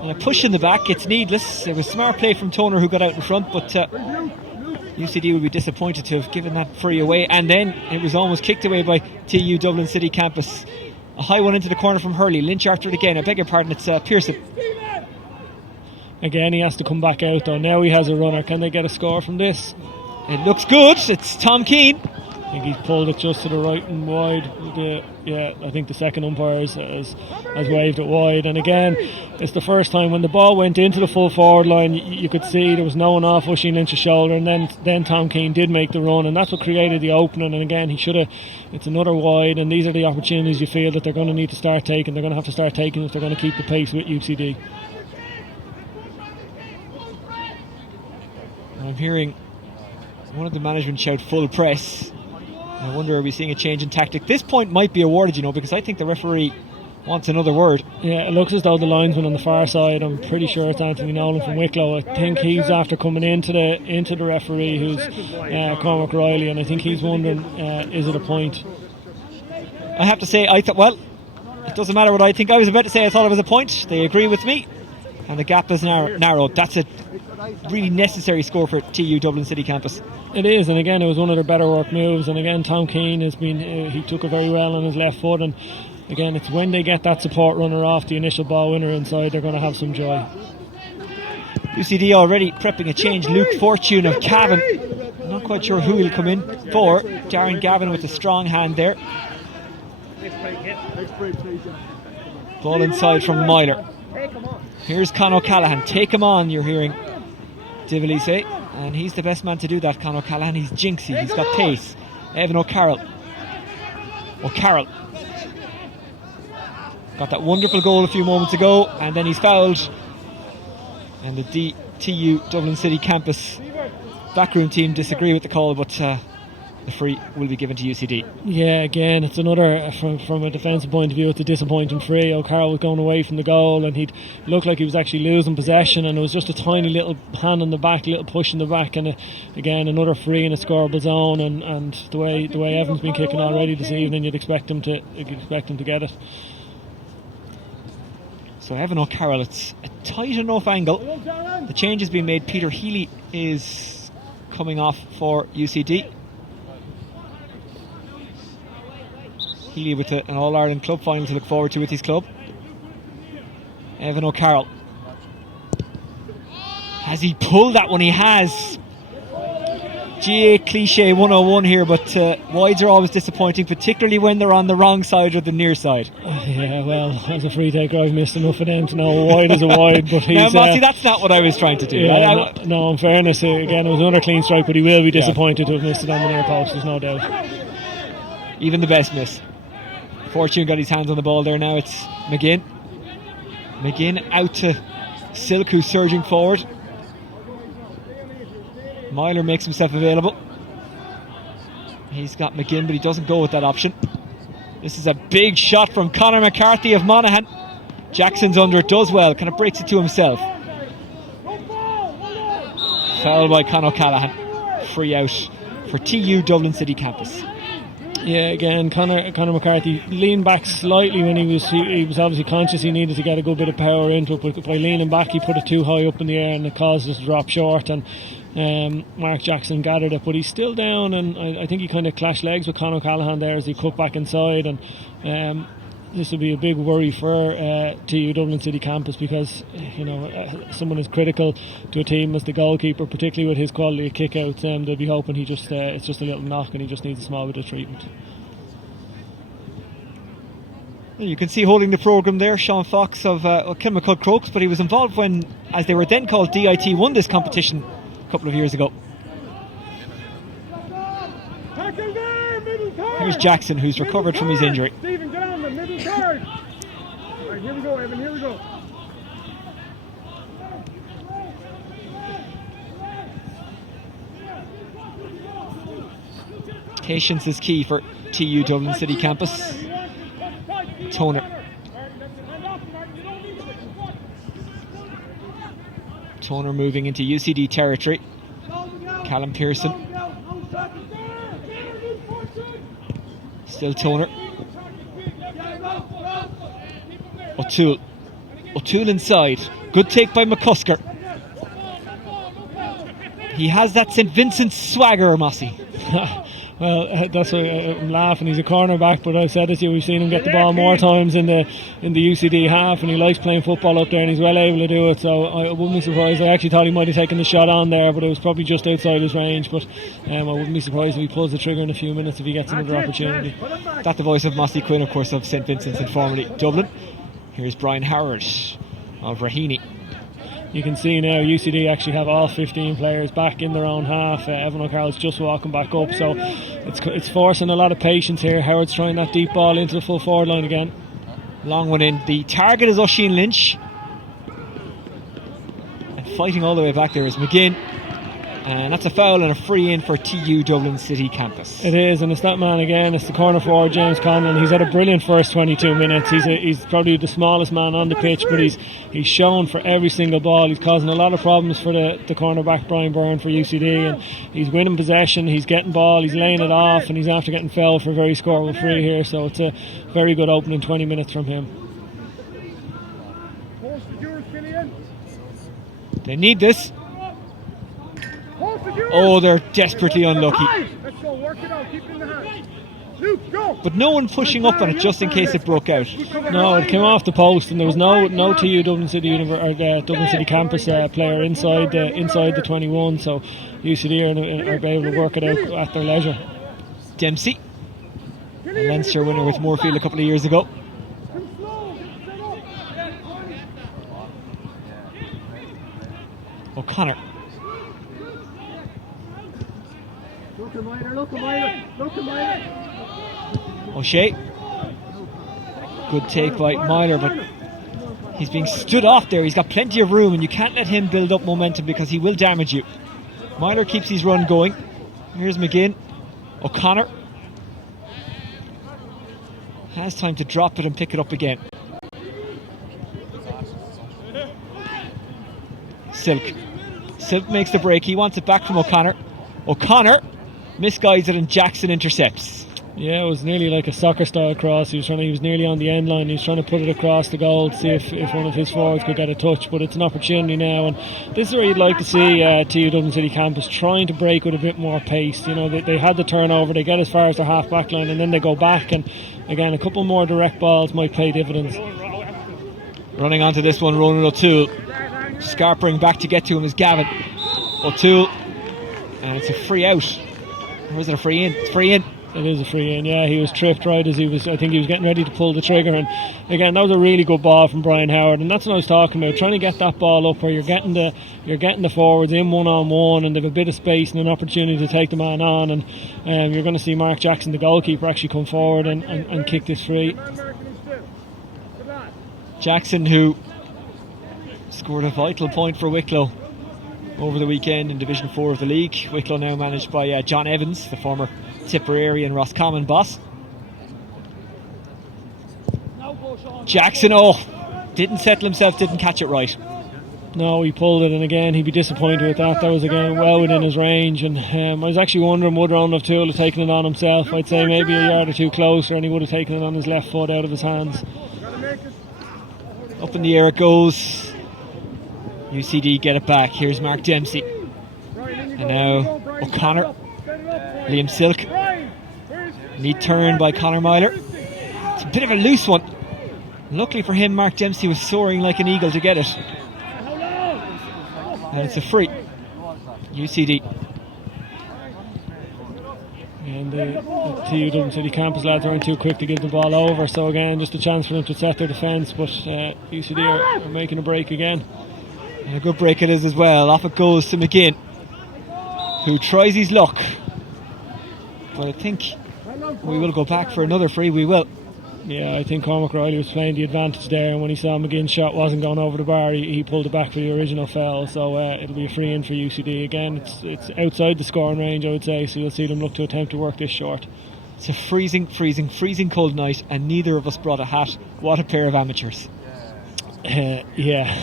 And a push in the back, it's needless. It was smart play from Toner, who got out in front, but UCD would be disappointed to have given that free away, and then it was almost kicked away by TU Dublin City campus. A high one into the corner from Hurley. Lynch after it again. I beg your pardon, it's Pearson. Again, he has to come back out though. Now he has a runner. Can they get a score from this? It looks good. It's Tom Keane. I think he's pulled it just to the right and wide. I think the second umpire has waved it wide. And again, it's the first time when the ball went into the full forward line, you could see there was no one off Oisin Lynch's shoulder, and then Tom Keane did make the run, and that's what created the opening. And again, it's another wide, and these are the opportunities you feel that they're going to need to start taking. They're going to have to start taking if they're going to keep the pace with UCD. I'm hearing one of the management shout full press. I wonder, are we seeing a change in tactic? This point might be awarded, because I think the referee wants another word. Yeah, it looks as though the linesman on the far side, I'm pretty sure it's Anthony Nolan from Wicklow. I think he's after coming into the referee, who's Cormac Riley, and I think he's wondering, is it a point? I have to say, I thought, well, it doesn't matter what I think. I was about to say I thought it was a point. They agree with me, and the gap is narrowed. That's a really necessary score for TU Dublin City campus. It is, and again, it was one of their better work moves. And again, Tom Keane he took it very well on his left foot. And again, it's when they get that support runner off the initial ball winner inside, they're going to have some joy. UCD already prepping a change. Luke Fortune of Cavan. I'm not quite sure who will come in for. Darren Gavin with a strong hand there. Ball inside from Myler. Here's Con O'Callaghan. Take him on, you're hearing Divili say. And he's the best man to do that, Con O'Callaghan. He's jinxy, he's got pace. Evan O'Carroll. Got that wonderful goal a few moments ago, and then he's fouled. And the TU Dublin City campus backroom team disagree with the call, but the free will be given to UCD. Yeah, again, it's another, from a defensive point of view, it's a disappointing free. O'Carroll was going away from the goal and he looked like he was actually losing possession, and it was just a tiny little hand on the back, little push in the back, and again, another free in a scoreable zone, and the way Evan's been kicking already this evening, you'd expect him to get it. So Evan O'Carroll, it's a tight enough angle. The change has been made. Peter Healy is coming off for UCD. Healy with an All-Ireland club final to look forward to with his club. Evan O'Carroll. Has he pulled that one? He has. GA cliche 101 here, but wides are always disappointing, particularly when they're on the wrong side or the near side. Yeah, well, as a free taker, I've missed enough of them to know a wide is a wide. But he's, now, Mossy, that's not what I was trying to do. Yeah, no, in fairness, again, it was another clean strike, but he will be disappointed to have missed it on the near post, there's no doubt. Even the best miss. Fortune got his hands on the ball there. Now it's McGinn. McGinn out to Silk, who's surging forward. Myler makes himself available. He's got McGinn, but he doesn't go with that option. This is a big shot from Conor McCarthy of Monaghan. Jackson's under it, does well, kind of breaks it to himself. Foul by Conor Callahan. Free out for TU Dublin City Campus. Yeah, again, Conor McCarthy leaned back slightly when he was obviously conscious he needed to get a good bit of power into it, but by leaning back he put it too high up in the air and it caused us to drop short, and Mark Jackson gathered it, but he's still down, and I think he kind of clashed legs with Conor Callahan there as he cut back inside, and this will be a big worry for TU Dublin City Campus, because someone as critical to a team as the goalkeeper, particularly with his quality of kick-outs, they'll be hoping it's just a little knock and he just needs a small bit of treatment. You can see holding the programme there, Sean Fox of Kilmacud Crokes, but he was involved when, as they were then called, DIT won this competition a couple of years ago. Here's Jackson, who's recovered from his injury. Stephen, get on the middle third. Right, here we go, Evan, here we go. Patience is key for TU Dublin City Campus. Toner. Toner moving into UCD territory. Callum Pearson. Still Toner. O'Toole inside. Good take by McCusker. He has that St Vincent swagger, Mossy. Well, that's why I'm laughing. He's a cornerback, but I've said it to you, we've seen him get the ball more times in the UCD half, and he likes playing football up there, and he's well able to do it, so I wouldn't be surprised. I actually thought he might have taken the shot on there, but it was probably just outside his range, but I wouldn't be surprised if he pulls the trigger in a few minutes if he gets another opportunity. That's the voice of Mossy Quinn, of course, of St Vincent's and formerly Dublin. Here's Brian Howard of Raheny. You can see now UCD actually have all 15 players back in their own half. Evan O'Carroll's just walking back up, so it's forcing a lot of patience here. Howard's trying that deep ball into the full forward line again. Long one in. The target is Oisin Lynch. And fighting all the way back there is McGinn. And that's a foul and a free in for TU Dublin City Campus. It is, and it's that man again. It's the corner forward, James Conlon. He's had a brilliant first 22 minutes. He's probably the smallest man on the pitch, but he's shown for every single ball. He's causing a lot of problems for the cornerback Brian Byrne for UCD, and he's winning possession. He's getting ball. He's laying it off, and he's after getting fouled for a very scoreable free here. So it's a very good opening 20 minutes from him. They need this. Oh, they're desperately unlucky. Let's go, work it out, keep it in the hand. Luke, go. But no one pushing up on it just in case it broke out. No, it came off the post, and there was no TU Dublin City Dublin City Campus player inside the 21. So UCD are able to work it out at their leisure. Dempsey, a Leinster winner with Moorfield a couple of years ago. O'Connor. O'Shea. Good take by Myler, but he's being stood off there. He's got plenty of room, and you can't let him build up momentum because he will damage you. Myler keeps his run going. Here's McGinn. O'Connor has time to drop it and pick it up again. Silk makes the break. He wants it back from O'Connor. O'Connor misguides it and Jackson intercepts. Yeah, it was nearly like a soccer style cross. He was nearly on the end line. He was trying to put it across the goal to see if one of his forwards could get a touch, but it's an opportunity now, and this is where you'd like to see TU Dublin City Campus trying to break with a bit more pace. You know, they had the turnover, they get as far as their half back line, and then they go back, and again a couple more direct balls might pay dividends. Running onto this one, Ronan O'Toole. Scarpering back to get to him is Gavin O'Toole, and it's a free out. Or is it a free in? It's free in. It is a free in, yeah. He was tripped right as I think he was getting ready to pull the trigger, and again that was a really good ball from Brian Howard, and that's what I was talking about, trying to get that ball up where you're getting the forwards in one-on-one, and they've a bit of space and an opportunity to take the man on, and you're going to see Mark Jackson, the goalkeeper, actually come forward and kick this free. Jackson, who scored a vital point for Wicklow over the weekend in Division 4 of the league. Wicklow now managed by John Evans, the former Tipperary and Roscommon boss. Jackson, didn't settle himself, didn't catch it right. No, he pulled it, and again he'd be disappointed with that. That was again well within his range, and I was actually wondering would Ronan O'Toole have taken it on himself. I'd say maybe a yard or two closer, and he would have taken it on his left foot out of his hands. Up in the air it goes. UCD get it back. Here's Mark Dempsey, and now O'Connor. Liam Silk. Neat turn by Conor Myler. It's a bit of a loose one. Luckily for him, Mark Dempsey was soaring like an eagle to get it. And it's a free. UCD. And the TU Dublin City Campus lads aren't too quick to give the ball over, so again just a chance for them to set their defence, but UCD are making a break again. And a good break it is as well. Off it goes to McGinn, who tries his luck. But I think we will go back for another free. We will. Yeah, I think Cormac Riley was playing the advantage there, and when he saw McGinn's shot wasn't going over the bar, he pulled it back for the original foul, so it'll be a free in for UCD. Again, it's outside the scoring range, I would say, so you'll see them look to attempt to work this short. It's a freezing cold night, and neither of us brought a hat. What a pair of amateurs. Yeah,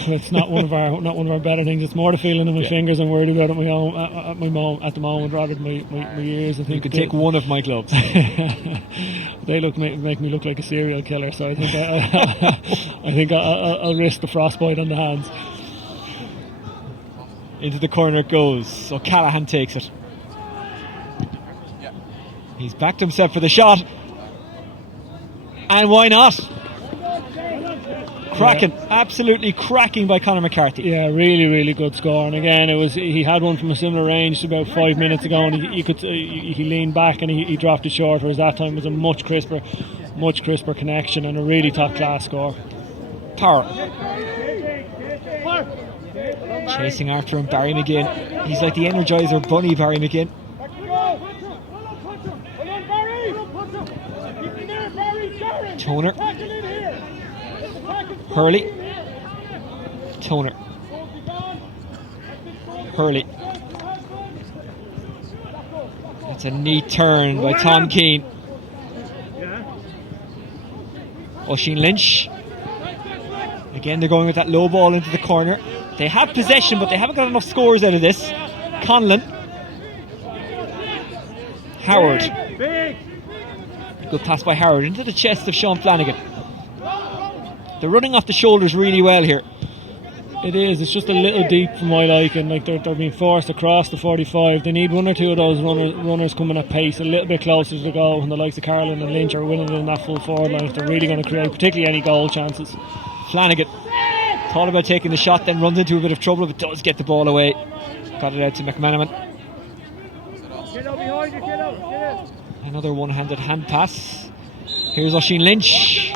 it's not one of our better things. It's more the feeling in my fingers I'm worried about at the moment rather than my ears. I think you could take one of my gloves. They make me look like a serial killer, so I think I'll risk the frostbite on the hands. Into the corner it goes. So Callahan takes it. He's backed himself for the shot, and why not? Cracking, absolutely cracking by Conor McCarthy. Yeah, really, really good score. And again, he had one from a similar range about 5 minutes ago, and he leaned back and he dropped it short. Whereas that time was a much crisper connection and a really top class score. Power chasing after him, Barry McGinn. He's like the Energizer Bunny, Barry McGinn. Toner. Hurley. Toner. Hurley. That's a neat turn by Tom Keane. Oisin Lynch. Again, they're going with that low ball into the corner. They have possession, but they haven't got enough scores out of this. Conlon. Howard. Good pass by Howard into the chest of Sean Flanagan. They're running off the shoulders really well here. It is. It's just a little deep for my liking. Like they're being forced across the 45. They need one or two of those runners coming at pace a little bit closer to the goal. And the likes of Carlin and Lynch are winning in that full forward line if they're really going to create particularly any goal chances. Flanagan thought about taking the shot, then runs into a bit of trouble, but does get the ball away. Got it out to McManaman. Another one-handed hand pass. Here's Oisin Lynch.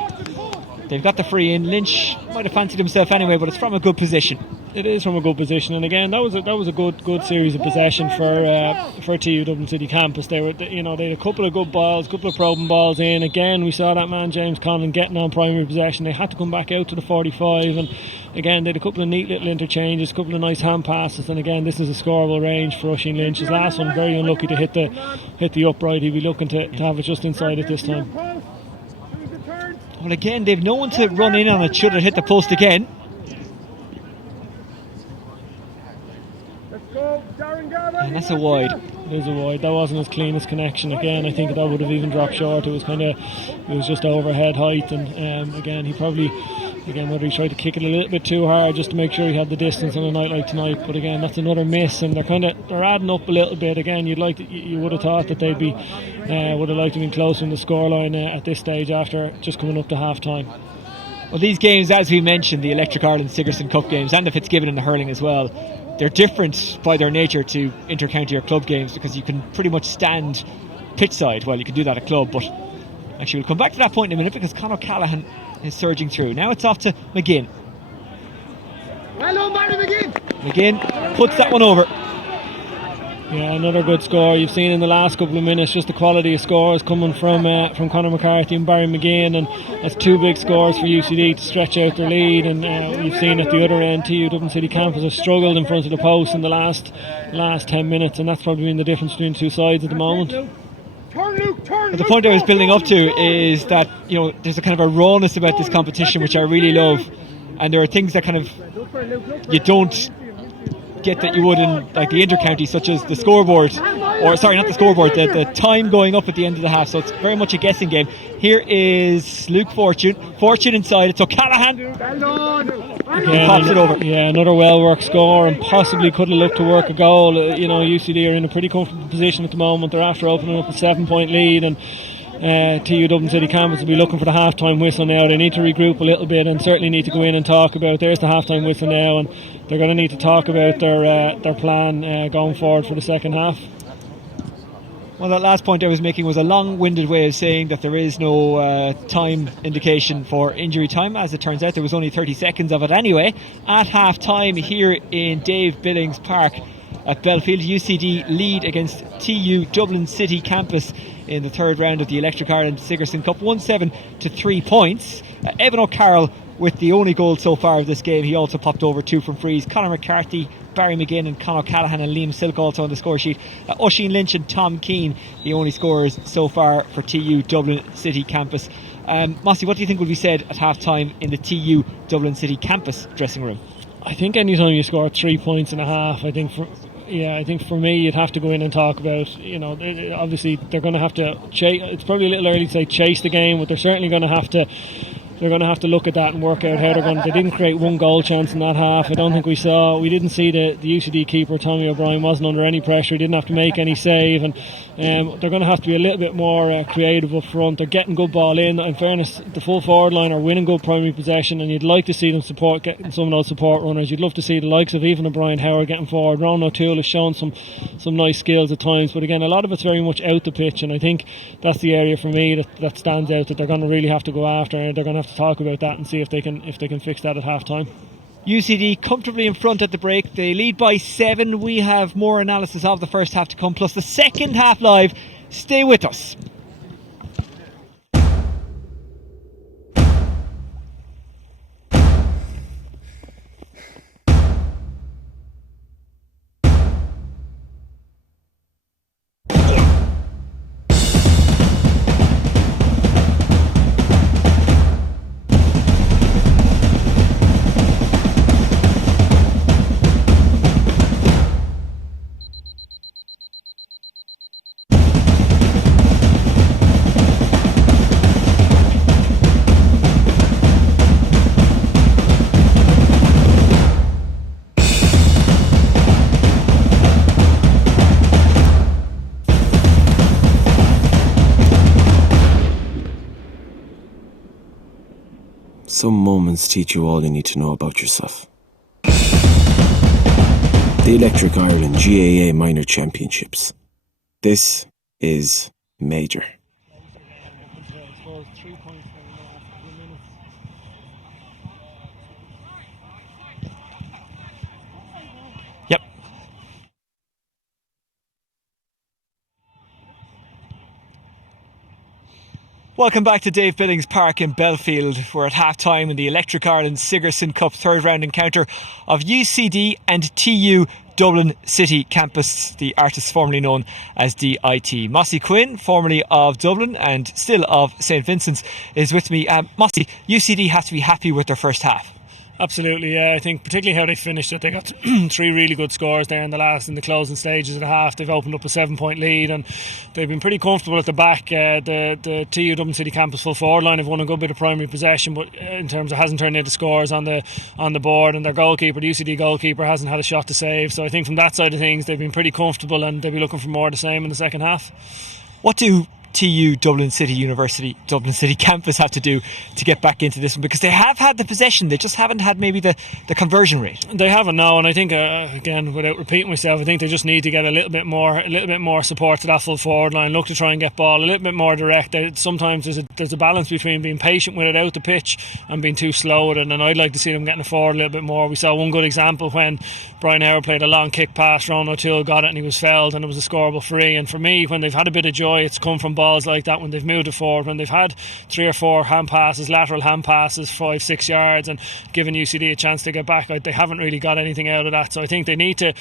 They've got the free in. Lynch might have fancied himself anyway, but it's from a good position. It is from a good position, and again, that was a good series of possession for TU Dublin City campus. They had a couple of good balls, a couple of probing balls in. Again, we saw that man James Conlon getting on primary possession. They had to come back out to the 45, and again, they had a couple of neat little interchanges, a couple of nice hand passes, and again, this is a scoreable range for Oisin Lynch. His last one, very unlucky to hit the upright. He'd be looking to have it just inside it this time. Well, again, they've no one to run in on it should it hit the post again. And that's a wide. It is a wide. That wasn't his cleanest connection. Again, I think that would have even dropped short. It was just overhead height, and again, whether he tried to kick it a little bit too hard just to make sure he had the distance on a night like tonight. But again, that's another miss, and they're adding up a little bit. Again, you would have thought that they'd be would have liked to be closer in the scoreline at this stage after just coming up to half time. Well, these games, as we mentioned, the Electric Ireland Sigerson Cup games and the Fitzgibbon and the Hurling as well, they're different by their nature to inter-county or club games because you can pretty much stand pitch side. Well, you can do that at club, but actually we'll come back to that point in a minute because Conor Callaghan is surging through. Now it's off to McGinn. Hello, Barry McGinn. McGinn puts that one over. Yeah, another good score. You've seen in the last couple of minutes just the quality of scores coming from Conor McCarthy and Barry McGinn, and that's two big scores for UCD to stretch out their lead. And you've seen at the other end, TU Dublin City campus have struggled in front of the post in the last 10 minutes, and that's probably been the difference between the two sides at the moment. But the point I was building up to is that there's a kind of a rawness about this competition which I really love, and there are things that kind of you don't get that you would in like the inter-county, such as the scoreboard, or sorry, not the scoreboard, the time going up at the end of the half. So it's very much a guessing game. Here is Luke Fortune inside it, so Callaghan pops it over. Yeah, another well worked score, and possibly could have looked to work a goal. UCD are in a pretty comfortable position at the moment. They're after opening up a 7-point lead, and TU Dublin City campus will be looking for the half-time whistle now. They need to regroup a little bit and certainly need to go in and talk about, there's the half-time whistle now, and they're going to need to talk about their plan going forward for the second half. Well, that last point I was making was a long-winded way of saying that there is no time indication for injury time. As it turns out, there was only 30 seconds of it anyway. At half-time here in Dave Billings Park at Belfield, UCD lead against TU Dublin City campus in the third round of the Electric Ireland Sigerson Cup, 1-7 to 3 points. Evan O'Carroll with the only goal so far of this game. He also popped over 2 from frees. Conor McCarthy, Barry McGinn and Conor Callaghan and Liam Silk also on the score sheet. Oisin Lynch and Tom Keane, the only scorers so far for TU Dublin City campus. Mossy, what do you think will be said at half time in the TU Dublin City campus dressing room? I think anytime you score 3 points and a half, I think for me you'd have to go in and talk about, obviously they're going to have to it's probably a little early to say chase the game, but they're certainly going to have to look at that and work out how they didn't create one goal chance in that half. We didn't see the UCD keeper Tommy O'Brien wasn't under any pressure. He didn't have to make any save, and they're going to have to be a little bit more creative up front. They're getting good ball in fairness, the full forward line are winning good primary possession, and you'd like to see them getting some of those support runners. You'd love to see the likes of even O'Brien Howard getting forward. Ron O'Toole has shown some nice skills at times, but again a lot of it's very much out the pitch, and I think that's the area for me that stands out, that they're going to really have to go after, and they're going to have to talk about that and see if they can fix that at half time. UCD comfortably in front at the break. They lead by 7. We have more analysis of the first half to come, plus the second half live. Stay with us. Some moments teach you all you need to know about yourself. The Electric Ireland GAA Minor Championships. This is major. Welcome back to Dave Billings Park in Belfield. We're at half-time in the Electric Ireland Sigerson Cup third round encounter of UCD and TU Dublin City Campus, the artist formerly known as DIT. Mossy Quinn, formerly of Dublin and still of St Vincent's, is with me. Mossy, UCD have to be happy with their first half. Absolutely, yeah. I think particularly how they finished it. They got three really good scores there in the closing stages of the half. They've opened up a 7-point lead and they've been pretty comfortable at the back. The TU Dublin City Campus full forward line have won a good bit of primary possession, but in terms of hasn't turned into scores on the board, and their goalkeeper, the UCD goalkeeper, hasn't had a shot to save. So I think from that side of things they've been pretty comfortable and they'll be looking for more of the same in the second half. What do TU Dublin City Campus have to do to get back into this one? Because they have had the possession, they just haven't had maybe the conversion rate. They haven't, no, and I think again, without repeating myself, I think they just need to get a little bit more support to that full forward line. Look to try and get ball a little bit more direct. Sometimes there's a balance between being patient with it out the pitch and being too slow with it, and I'd like to see them getting it forward a little bit more. We saw one good example when Brian Howard played a long kick pass, Ron O'Toole got it and he was fouled and it was a scoreable free. And for me, when they've had a bit of joy, it's come from balls like that, when they've moved it forward, when they've had 3 or 4 lateral hand passes 5-6 yards and given UCD a chance to get back. They haven't really got anything out of that, so I think they need to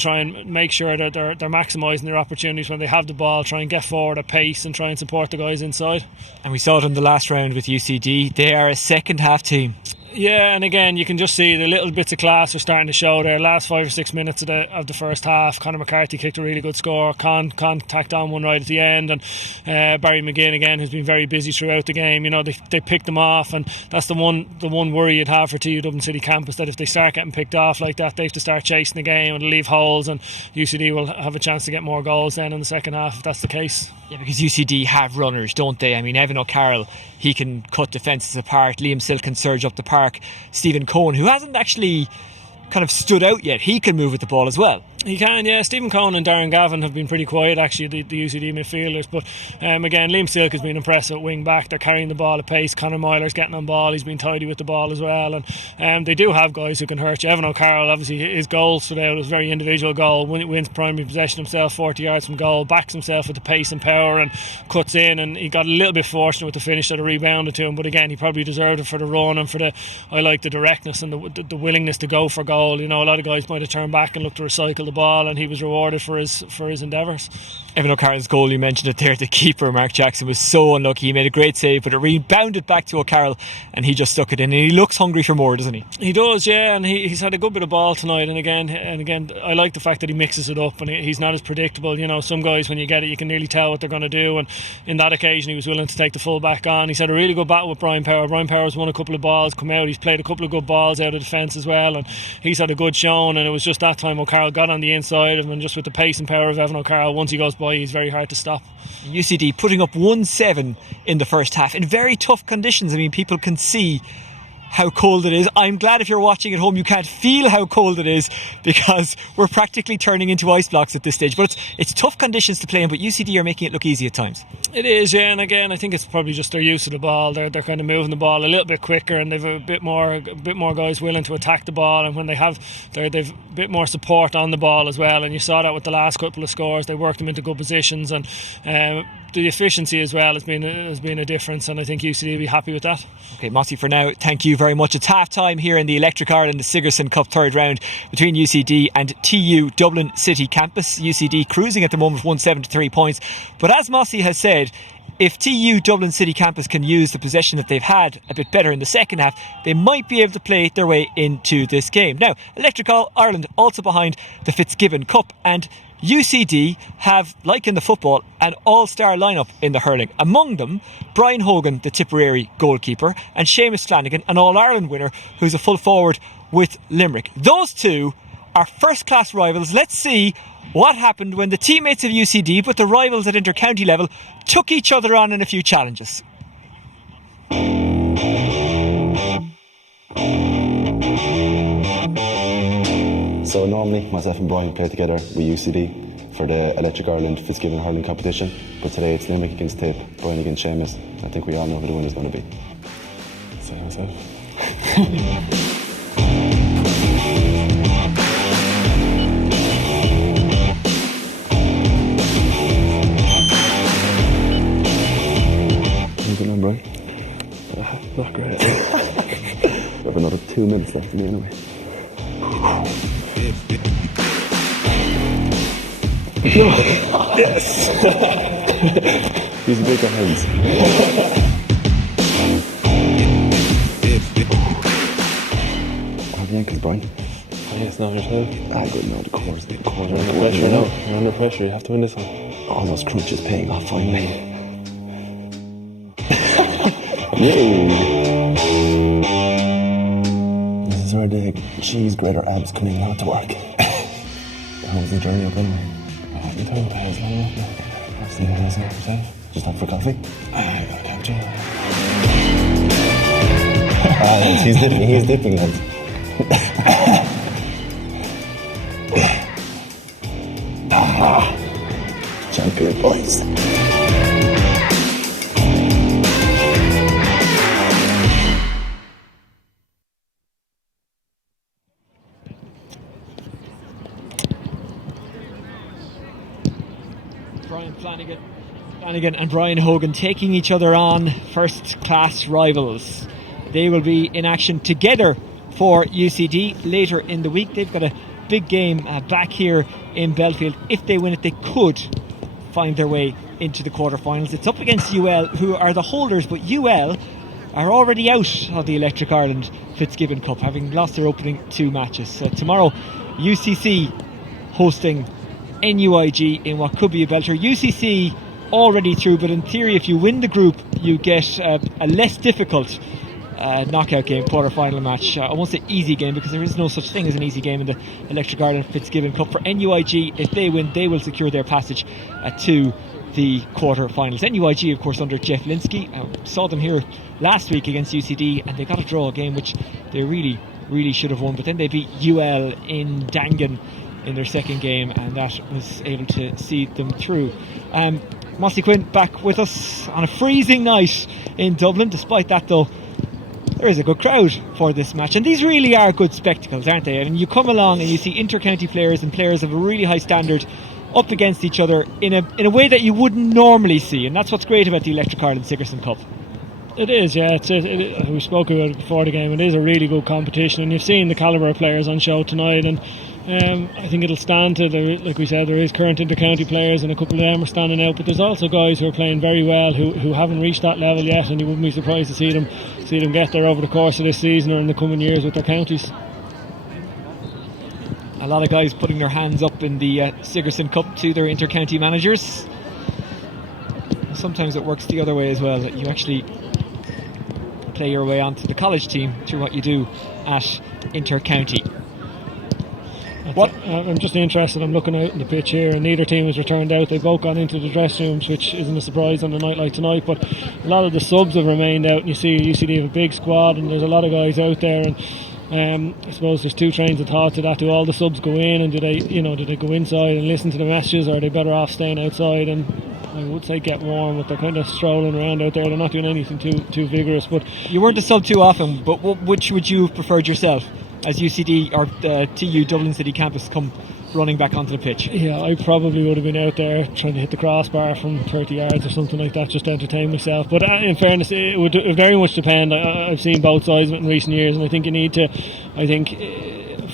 try and make sure that they're maximising their opportunities when they have the ball, try and get forward at pace and try and support the guys inside. And we saw it in the last round with UCD. They are a second half team. Yeah, and again, you can just see the little bits of class are starting to show there. Last 5 or 6 minutes of the first half, Conor McCarthy kicked a really good score. Con tacked on one right at the end, and Barry McGinn again has been very busy throughout the game. You know, they picked them off, and that's the one worry you'd have for TU Dublin City Campus, that if they start getting picked off like that, they have to start chasing the game and leave holes, and UCD will have a chance to get more goals then in the second half if that's the case. Yeah, because UCD have runners, don't they? I mean, Evan O'Carroll, he can cut defences apart. Liam Silk can surge up the park. Stephen Cohen, who hasn't actually kind of stood out yet, he can move with the ball as well. He can, yeah. Stephen Cohen and Darren Gavin have been pretty quiet, actually, the UCD midfielders. But again, Liam Silk has been impressive at wing back. They're carrying the ball at pace. Conor Myler's getting on ball. He's been tidy with the ball as well. And they do have guys who can hurt you. Evan O'Carroll, obviously, his goal stood out. It was a very individual goal. Wins primary possession himself, 40 yards from goal, backs himself with the pace and power and cuts in. And he got a little bit fortunate with the finish that it rebounded to him. But again, he probably deserved it for the run and for I like the directness and the willingness to go for goal. You know, a lot of guys might have turned back and looked to recycle the ball, and he was rewarded for his endeavours. Evan O'Carroll's goal, you mentioned it there, the keeper Mark Jackson was so unlucky. He made a great save, but it rebounded back to O'Carroll and he just stuck it in, and he looks hungry for more, doesn't he? He does, yeah, and he's had a good bit of ball tonight, and again I like the fact that he mixes it up and he's not as predictable. You know, some guys when you get it you can nearly tell what they're going to do, and in that occasion he was willing to take the full back on. He's had a really good battle with Brian Power. Brian Power's won a couple of balls, come out, he's played a couple of good balls out of defence as well, and he's had a good showing. And it was just that time O'Carroll got on the inside of him, and just with the pace and power of Evan O'Carroll, once he goes by he's very hard to stop. UCD putting up 1-7 in the first half in very tough conditions. I mean, people can see how cold it is. I'm glad if you're watching at home you can't feel how cold it is, because we're practically turning into ice blocks at this stage. But it's tough conditions to play in, but UCD are making it look easy at times. It is, yeah, and again I think it's probably just their use of the ball. They're kind of moving the ball a little bit quicker, and they've a bit more guys willing to attack the ball, and when they've a bit more support on the ball as well. And you saw that with the last couple of scores, they worked them into good positions, and the efficiency as well has been a difference, and I think UCD will be happy with that. Okay, Mossy, for now, thank you very much. It's half time here in the Electric Ireland Sigerson Cup third round between UCD and TU Dublin City Campus. UCD cruising at the moment, 173 points, but as Mossy has said, if TU Dublin City Campus can use the possession that they've had a bit better in the second half, they might be able to play their way into this game. Now, Electric Ireland also behind the Fitzgibbon Cup, and UCD have, like in the football, an all-star lineup in the hurling. Among them, Brian Hogan, the Tipperary goalkeeper, and Seamus Flanagan, an All-Ireland winner, who's a full forward with Limerick. Those two are first-class rivals. Let's see what happened when the teammates of UCD, but the rivals at inter-county level, took each other on in a few challenges. So normally myself and Brian play together with UCD for the Electric Ireland Fitzgibbon Hurling competition, but today it's Limerick against Tip, Brian against Seamus. I think we all know who the winner's going to be. Say myself. 2 minutes left in me anyway. Yes! Use bigger hands. Have the ankles, Brian? Yes, now yourself. Good, no, the core's the core. You're under pressure now. You're under pressure. You have to win this one. All those crunches paying off finally. Yay! This is where the cheese grater abs come in now to work. How was the journey up anyway? You told me I was lying up now. I've seen it yourself. Just up for coffee? I can't do that. He's dipping, lads. Champion boys. Brian Flanagan and Brian Hogan taking each other on, first class rivals. They will be in action together for UCD later in the week. They've got a big game back here in Belfield. If they win it, they could find their way into the quarterfinals. It's up against UL, who are the holders, but UL are already out of the Electric Ireland Fitzgibbon Cup, having lost their opening 2 matches. So tomorrow, UCC hosting NUIG in what could be a belter. UCC already through, but in theory, if you win the group, you get a less difficult knockout game, quarter-final match. I won't say easy game, because there is no such thing as an easy game in the Electric Ireland Fitzgibbon Cup. For NUIG, if they win, they will secure their passage to the quarter-finals. NUIG, of course, under Jeff Linsky. Saw them here last week against UCD, and they got a draw, a game which they really should have won. But then they beat UL in Dangan in their second game, and that was able to see them through. Mossy Quinn back with us on a freezing night in Dublin. Despite that, though, there is a good crowd for this match, and these really are good spectacles, aren't they? I mean, you come along and you see inter-county players and players of a really high standard up against each other in a way that you wouldn't normally see, and that's what's great about the Electric Ireland Sigerson Cup. It is, yeah. We spoke about it before the game. It is a really good competition, and you've seen the calibre of players on show tonight, and I think it'll stand to, like we said, there is current inter-county players, and a couple of them are standing out, but there's also guys who are playing very well who haven't reached that level yet, and you wouldn't be surprised to see them get there over the course of this season or in the coming years with their counties. A lot of guys putting their hands up in the Sigerson Cup to their inter-county managers. Sometimes it works the other way as well, that you actually play your way onto the college team through what you do at inter-county. I'm just interested. I'm looking out in the pitch here, and neither team has returned out. They've both gone into the dressing rooms, which isn't a surprise on a night like tonight. But a lot of the subs have remained out, and you see UCD have a big squad, and there's a lot of guys out there. And I suppose there's two trains of thought to that. Do all the subs go in, and do they go inside and listen to the messages, or are they better off staying outside? And I would say get warm, but they're kind of strolling around out there. They're not doing anything too vigorous. But you weren't a sub too often. But which would you have preferred yourself, as UCD or TU Dublin City Campus come running back onto the pitch? Yeah, I probably would have been out there trying to hit the crossbar from 30 yards or something like that, just to entertain myself. But in fairness, it would very much depend. I've seen both sides of it in recent years, and I think you need to,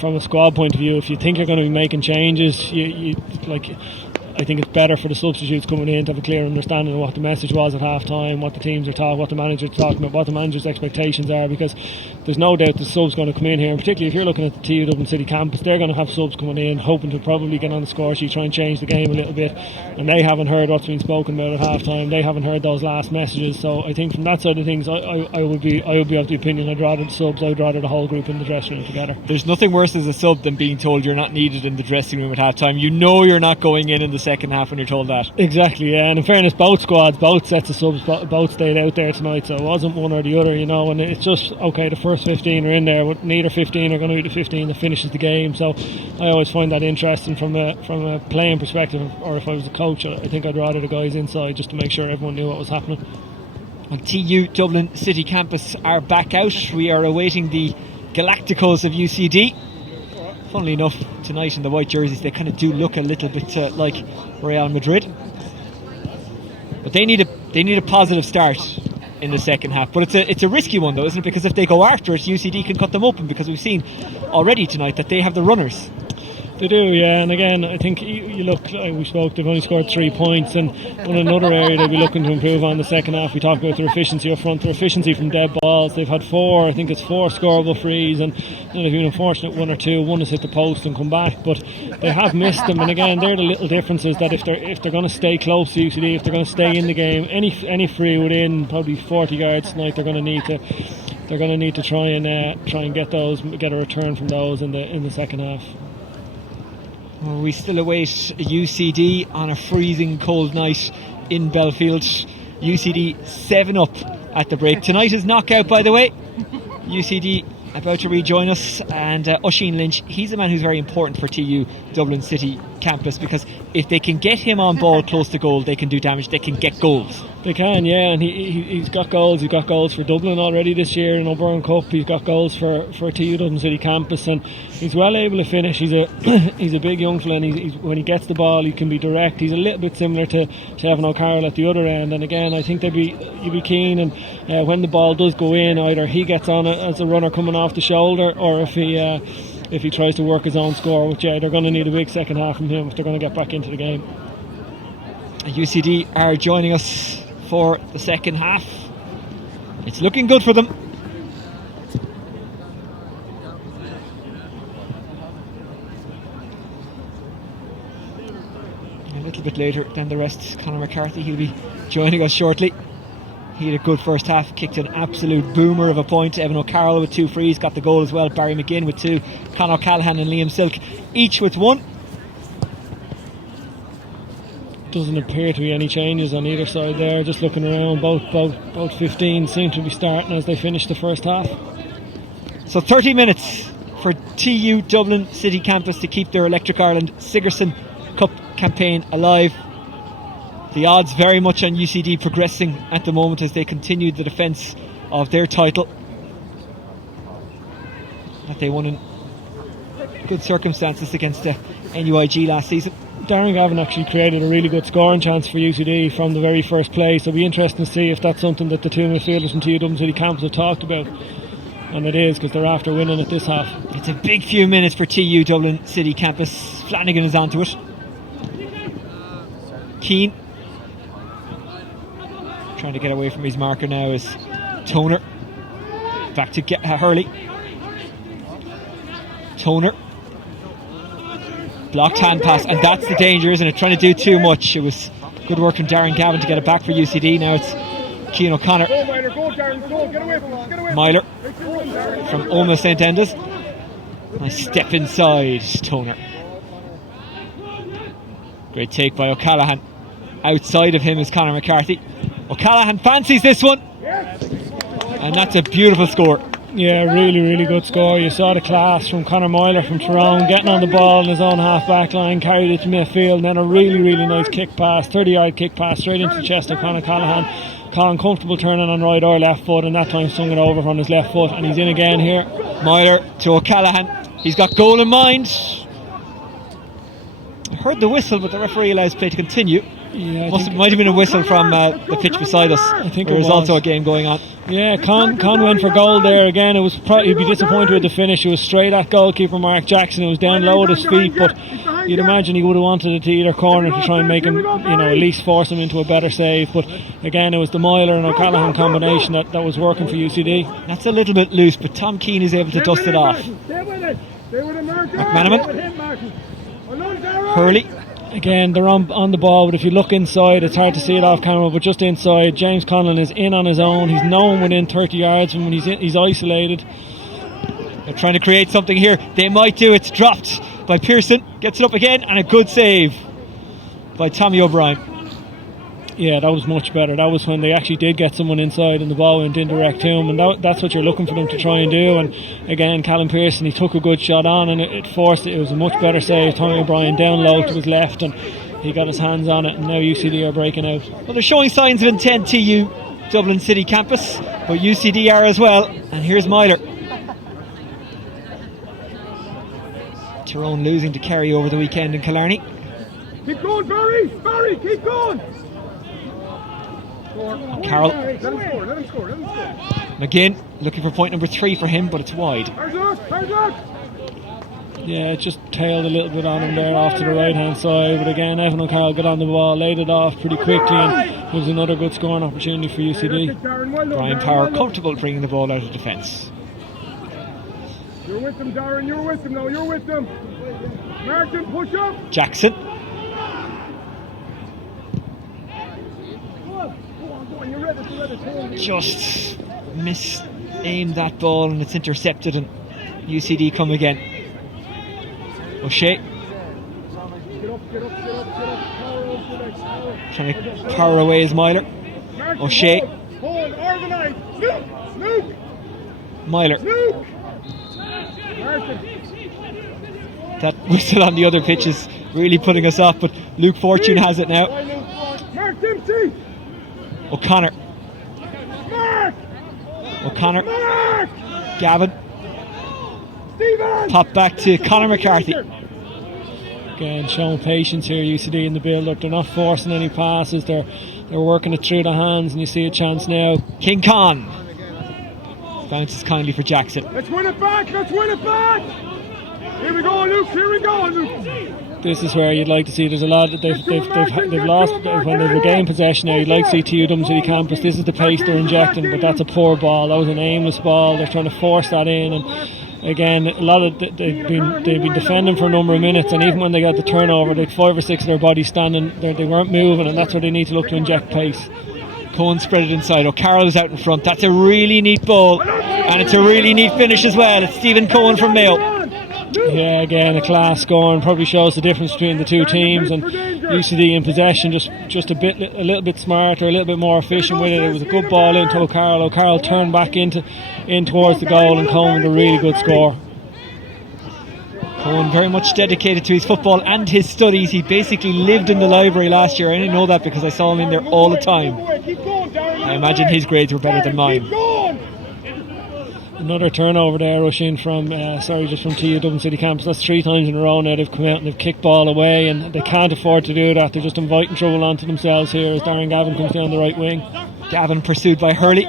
from a squad point of view, if you think you're going to be making changes, I think it's better for the substitutes coming in to have a clear understanding of what the message was at half time, what the teams are talking, what the manager's talking about, what the manager's expectations are, because there's no doubt the subs going to come in here, and particularly if you're looking at the TU Dublin City Campus, they're going to have subs coming in hoping to probably get on the score sheet, try and change the game a little bit, and they haven't heard what's been spoken about at half time. They haven't heard those last messages. So I think from that side of things, I would be of the opinion I'd rather the subs, I'd rather the whole group in the dressing room together. There's nothing worse as a sub than being told you're not needed in the dressing room at half time. You know you're not going in the second half when you're told that. Exactly, yeah. And in fairness, both squads, both sets of subs, both stayed out there tonight, so it wasn't one or the other, and it's just, okay, the first 15 are in there, but neither 15 are going to be the 15 that finishes the game. So I always find that interesting from a playing perspective, or if I was a coach, I think I'd rather the guys inside just to make sure everyone knew what was happening. And TU Dublin City Campus are back out. We are awaiting the Galacticos of UCD. Funnily enough, tonight in the white jerseys, they kind of do look a little bit like Real Madrid. But they need a positive start in the second half. But it's a risky one though, isn't it? Because if they go after it, UCD can cut them open, because we've seen already tonight that they have the runners. They do, yeah. And again, I think you look, we spoke, they've only scored 3 points, and on another area they'll be looking to improve on the second half. We talked about their efficiency up front, their efficiency from dead balls. They've had 4 scoreable frees, and they've been unfortunate 1 or 2. One has hit the post and come back, but they have missed them. And again, they're the little differences that if they're going to stay close to UCD, if they're going to stay in the game, any free within probably 40 yards tonight, they're going to need to try and get a return from those in the second half. Well, we still await UCD on a freezing cold night in Belfield. UCD 7 up at the break. Tonight is knockout, by the way. UCD about to rejoin us, and Oisin Lynch, he's a man who's very important for TU Dublin City campus, because if they can get him on ball close to goal, they can do damage, they can get goals. They can, yeah, and he's got goals. He's got goals for Dublin already this year in O'Byrne Cup. He's got goals for TU Dublin City campus, and he's well able to finish. He's a big young fella, and he's when he gets the ball, he can be direct. He's a little bit similar to Evan O'Carroll at the other end. And again, I think you'd be keen, and when the ball does go in, either he gets on it as a runner coming off the shoulder, or if he tries to work his own score. Which they're going to need a big second half from him if they're going to get back into the game. UCD are joining us for the second half. It's looking good for them. A little bit later than the rest, Conor McCarthy, he'll be joining us shortly. He had a good first half, kicked an absolute boomer of a point. Evan O'Carroll with 2 frees, got the goal as well. Barry McGinn with 2. Conor O'Callaghan and Liam Silk each with 1. Doesn't appear to be any changes on either side there. Just looking around, both 15 seem to be starting as they finish the first half. So 30 minutes for TU Dublin City campus to keep their Electric Ireland Sigerson Cup campaign alive. The odds very much on UCD progressing at the moment as they continue the defence of their title that they won in good circumstances against the NUIG last season. Darren Gavin actually created a really good scoring chance for UCD from the very first play, so it'll be interesting to see if that's something that the 2 midfielders from TU Dublin City campus have talked about. And it is, because they're after winning it this half. It's a big few minutes for TU Dublin City campus. Flanagan is onto it. Keane trying to get away from his marker now is Toner. Back to Hurley. Toner. Blocked hand pass, and that's the danger, isn't it? Trying to do too much. It was good work from Darren Gavin to get it back for UCD. Now it's Cian O'Connor. Myler from Oma St Enda's. Nice step inside, Toner. Great take by O'Callaghan. Outside of him is Conor McCarthy. O'Callaghan fancies this one, and that's a beautiful score. Yeah, really, really good score. You saw the class from Conor Myler from Tyrone, getting on the ball in his own half back line, carried it to midfield, and then a really, really nice kick pass, 30-yard kick pass straight into the chest of Conor Callaghan. Colin comfortable turning on right or left foot, and that time swung it over on his left foot, and he's in again here. Myler to O'Callaghan. He's got goal in mind. I heard the whistle, but the referee allows play to continue. Yeah, might have been a whistle from the pitch beside us. I think there was also a game going on. Yeah, Con went for goal there again. It was he'd be disappointed with the finish. It was straight at goalkeeper Mark Jackson. It was down low at his feet, but you'd imagine he would have wanted it to either corner to try and make him, at least force him into a better save. But again, it was the Myler and O'Callaghan combination that was working for UCD. That's a little bit loose, but Tom Keane is able to dust it off. McManaman. Hurley. Again, they're on the ball, but if you look inside, it's hard to see it off camera, but just inside, James Conlon is in on his own. He's no one within 30 yards from him. He's isolated. They're trying to create something here. They might do. It's dropped by Pearson. Gets it up again, and a good save by Tommy O'Brien. Yeah, that was much better. That was when they actually did get someone inside and the ball went indirect to him, and that's what you're looking for them to try and do. And again, Callum Pearson, he took a good shot on, and it forced it. It was a much better save. Tommy O'Brien down low to his left, and he got his hands on it, and now UCD are breaking out. Well, they're showing signs of intent, TU Dublin City campus, but UCD are as well. And here's Myler. Tyrone losing to Kerry over the weekend in Killarney. Keep going, Barry! Barry, keep going! Carroll. Let him score, let him score, let him score. McGinn looking for point number 3 for him, but it's wide. Hard luck! Yeah, it just tailed a little bit on him there off to the right hand side, but again Evan O'Carroll got on the ball, laid it off pretty quickly, and it was another good scoring opportunity for UCD. Brian Power comfortable bringing the ball out of defence. You're with them, Darren, you're with them now, you're with them. Martin, push up! Jackson. Go on, you're ready. Just mis-aimed that ball and it's intercepted, and UCD come again. O'Shea Get up. trying to power away his Myler. O'Shea. Hold, organize. Luke! Myler. Luke! Martin. That whistle on the other pitch is really putting us off, but Luke Fortune has it now. Mark Dempsey! O'Connor. Mark! Gavin. Stephen! Pop back to Conor McCarthy. Again, showing patience here, UCD in the build-up. They're not forcing any passes. They're working it through the hands, and you see a chance now. King Khan bounces kindly for Jackson. Let's win it back! Here we go, Luke! This is where you'd like to see. There's a lot that they've lost when they've regained possession now. You'd like to see TU Dublin City Campus. This is the pace they're injecting, but that's a poor ball. That was an aimless ball. They're trying to force that in, and again, a lot of they've been defending for a number of minutes, and even when they got the turnover, they had 5 or 6 of their bodies standing. They weren't moving, and that's where they need to look to inject pace. Cohen spread it inside. O'Carroll is out in front. That's a really neat ball, and it's a really neat finish as well. It's Stephen Cohen from Mayo. Yeah, again, a class scoring, probably shows the difference between the two teams, and UCD in possession just a little bit smarter, a little bit more efficient with it. It was a good ball into O'Carroll. O'Carroll turned back in towards the goal, and Cohen with a really good score. Cohen very much dedicated to his football and his studies. He basically lived in the library last year. I only know that because I saw him in there all the time. I imagine his grades were better than mine. Another turnover there, Rushin, from TU Dublin City Campus. That's 3 times in a row now they've come out and they've kicked ball away, and they can't afford to do that. They're just inviting trouble onto themselves here as Darren Gavin comes down the right wing. Gavin pursued by Hurley.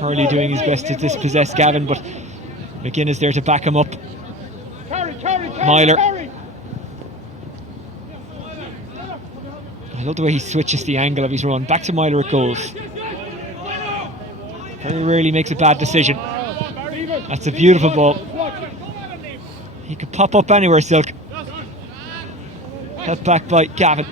Hurley doing his best to dispossess Gavin, but McGinn is there to back him up. Myler. I love the way he switches the angle of his run. Back to Myler it goes. Very rarely makes a bad decision. That's a beautiful ball. He could pop up anywhere, Silk. Held back by Gavin.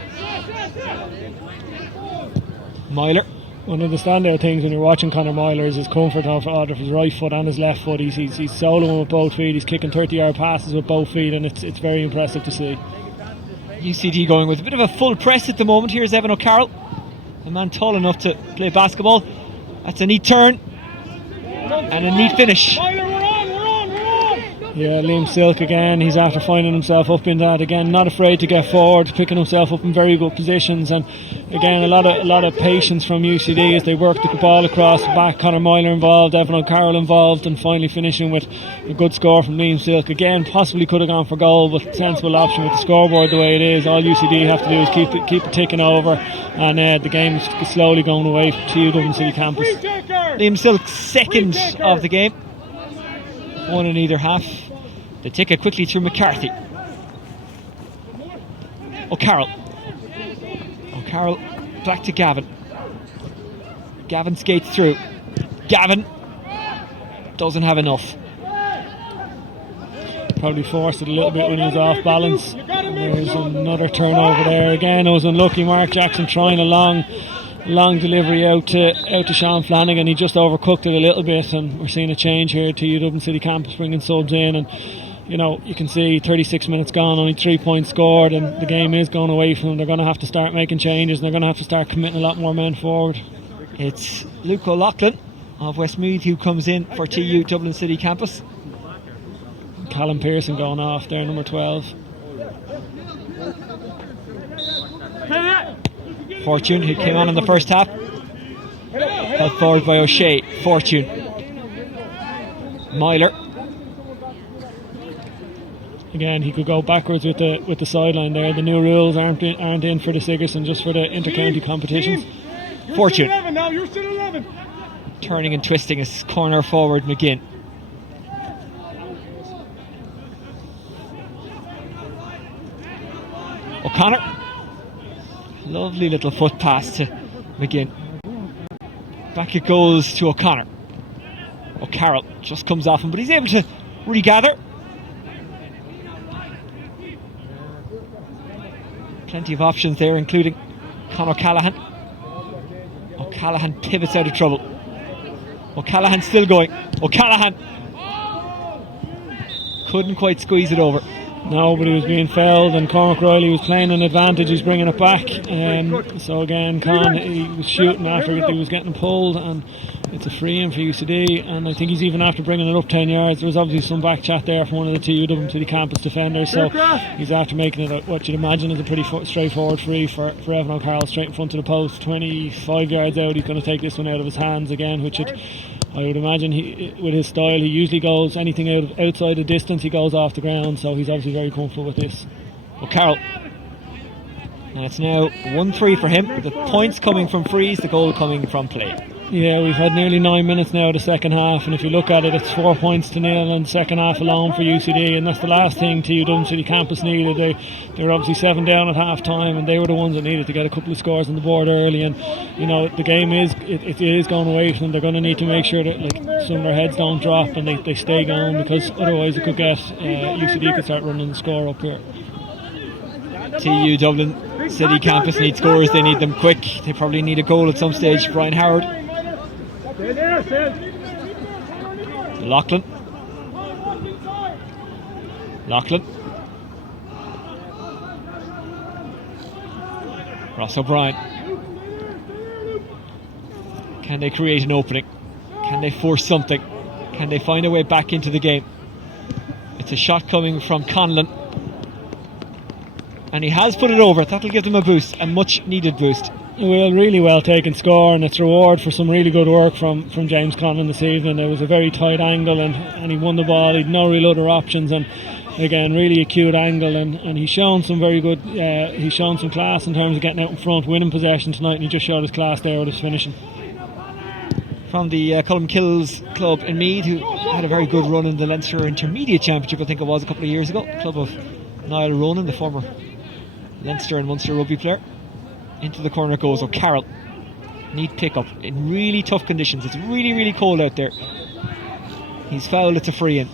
Myler. One of the standout things when you're watching Conor Myler is his comfort of his right foot and his left foot. He's soloing with both feet. He's kicking 30-yard passes with both feet, and it's very impressive to see. UCD going with a bit of a full press at the moment. Here's Evan O'Carroll, a man tall enough to play basketball. That's a neat turn and a neat finish. Yeah, Liam Silk again, he's after finding himself up in that again, not afraid to get forward, picking himself up in very good positions, and again a lot of patience from UCD as they work the ball across the back. Conor Myler involved, Evan O'Carroll involved, and finally finishing with a good score from Liam Silk. Again, possibly could have gone for goal, but sensible option with the scoreboard the way it is. All UCD have to do is keep it ticking over, and the game is slowly going away to TU Dublin City Campus. Liam Silk second of the game, one in either half. They take it quickly through McCarthy. O'Carroll back to Gavin. Gavin skates through. Gavin doesn't have enough. Probably forced it a little bit when he was off balance. And there's another turnover there. Again, it was unlucky. Mark Jackson trying a long delivery out to Sean Flanagan. He just overcooked it a little bit, and we're seeing a change here to Dublin City Campus bringing subs in, and you can see 36 minutes gone, only 3 points scored, and the game is going away from them. They're going to have to start making changes, and they're going to have to start committing a lot more men forward. It's Luke O'Loughlin of Westmeath who comes in for TU Dublin City Campus. Callum Pearson going off there, number 12. Fortune, who came on in the first half, held forward by O'Shea. Fortune. Myler. again, he could go backwards with the sideline there. The new rules aren't in for the Sigerson, just for the inter-county competitions. Fortune. 11 now, you're still 11. Turning and twisting his corner forward, McGinn. O'Connor. Lovely little foot pass to McGinn. Back it goes to O'Connor. O'Carroll just comes off him, but he's able to regather. Plenty of options there, including Conor O'Callaghan. O'Callaghan pivots out of trouble. O'Callaghan still going. O'Callaghan couldn't quite squeeze it over. No, but he was being fouled, and Cormac Riley was playing an advantage. He's bringing it back. So again, Con, he was shooting after he was getting pulled, and it's a free in for UCD. And I think he's even after bringing it up 10 yards. There was obviously some back chat there from one of the TU Dublin City campus defenders. So he's after making it what you'd imagine is a pretty straightforward free for Evan O'Carroll, straight in front of the post. 25 yards out, he's going to take this one out of his hands again, which I would imagine with his style, he usually goes anything outside the distance, he goes off the ground, so he's obviously very comfortable with this. O'Carroll. And it's now 1-3 for him, with the points coming from frees, the goal coming from play. Yeah, we've had nearly 9 minutes now of the second half, and if you look at it, it's 4 points to nil in the second half alone for UCD, and that's the last thing TU Dublin City campus needed. They were obviously 7 down at half time, and they were the ones that needed to get a couple of scores on the board early. And you know, the game is going away from them. They're going to need to make sure that some of their heads don't drop and they stay going, because otherwise it could get UCD could start running the score up here. TU Dublin City campus need scores. They need them quick. They probably need a goal at some stage. Brian Howard. Loughlin. Ross O'Brien. Can they create an opening? Can they force something? Can they find a way back into the game? It's a shot coming from Conlon, and he has put it over. That'll give them a boost, a much needed boost. Well, really well taken score, and it's reward for some really good work from James Conlon this evening. It was a very tight angle, and he won the ball. He'd no real other options, and again, really acute angle, and he's shown some very good. He's shown some class in terms of getting out in front, winning possession tonight, and he just showed his class there with his finishing. From the Cullen Kills club in Meath, who had a very good run in the Leinster Intermediate Championship, I think it was a couple of years ago. Club of Niall Ronan, the former Leinster and Munster rugby player. Into the corner goes O'Carroll. Neat pick up in really tough conditions. It's really, really cold out there. He's fouled, it's a free in.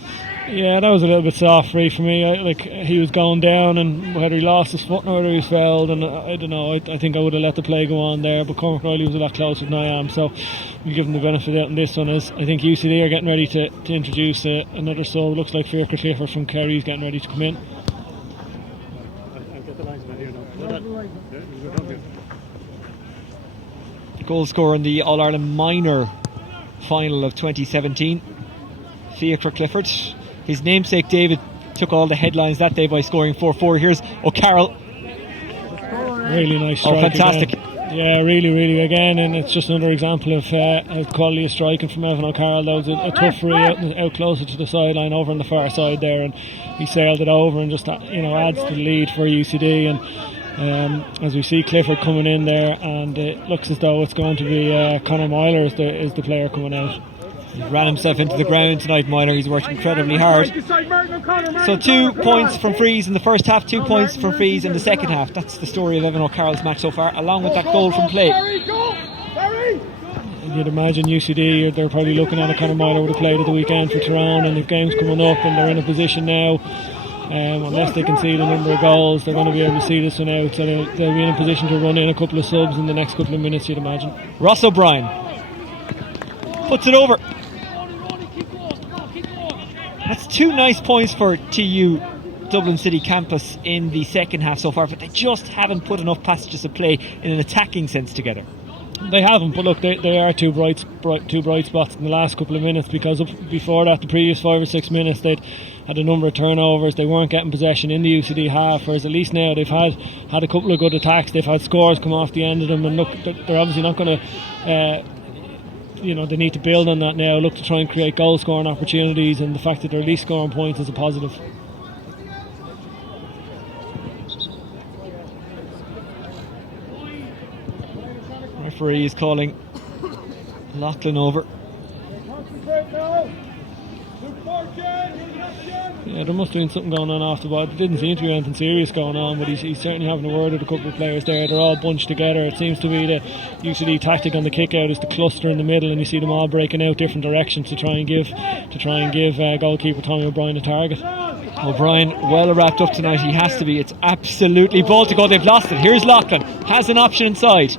Yeah, that was a little bit soft free for me. He was going down, and whether he lost his foot or whether he was fouled, and I don't know. I think I would have let the play go on there, but Cormac Riley was a lot closer than I am, so we give him the benefit out in this one. As I think UCD are getting ready to introduce another sub. Looks like Fiacre Clifford from Kerry is getting ready to come in. Goal scorer in the All-Ireland Minor final of 2017, Fiacre Clifford. His namesake David took all the headlines that day by scoring 4-4. Here's O'Carroll. Really nice strike. Oh, fantastic. Again. Yeah, really, really, again, and it's just another example of quality of striking from Evan O'Carroll. That was a tough free out closer to the sideline over on the far side there, and he sailed it over and just adds to the lead for UCD. And as we see Clifford coming in there, and it looks as though it's going to be Conor Myler is the player coming out. He ran himself into the ground tonight, Myler. He's worked incredibly hard. So 2 points from frees in the first half, 2 points from frees in the second half. That's the story of Evan O'Carroll's match so far, along with that goal from play. You'd imagine UCD, they're probably looking at Conor Myler would have played at the weekend for Tyrone, and the game's coming up and they're in a position now, unless they concede a number of goals, they're going to be able to see this one out, so they'll be in a position to run in a couple of subs in the next couple of minutes, you'd imagine. Ross O'Brien puts it over. That's 2 nice points for TU Dublin City campus in the second half so far, but they just haven't put enough passages of play in an attacking sense together. They haven't, but look, they are two bright spots in the last couple of minutes, because before that, the previous 5 or 6 minutes, they'd had a number of turnovers. They weren't getting possession in the UCD half, whereas at least now they've had a couple of good attacks. They've had scores come off the end of them, and look, they're obviously not going to. They need to build on that now. Look to try and create goal scoring opportunities, and the fact that they're at least scoring points is a positive. Referee is calling Lachlan over. Concentrate now. Look for Jen. Yeah, there must have been something going on after the ball. There didn't seem to be anything serious going on, but he's certainly having a word with a couple of players there. They're all bunched together. It seems to be the UCD tactic on the kick out is to cluster in the middle, and you see them all breaking out different directions to try and give goalkeeper Tommy O'Brien a target. O'Brien well wrapped up tonight. He has to be. It's absolutely ball to go. They've lost it. Here's Lachlan. Has an option inside.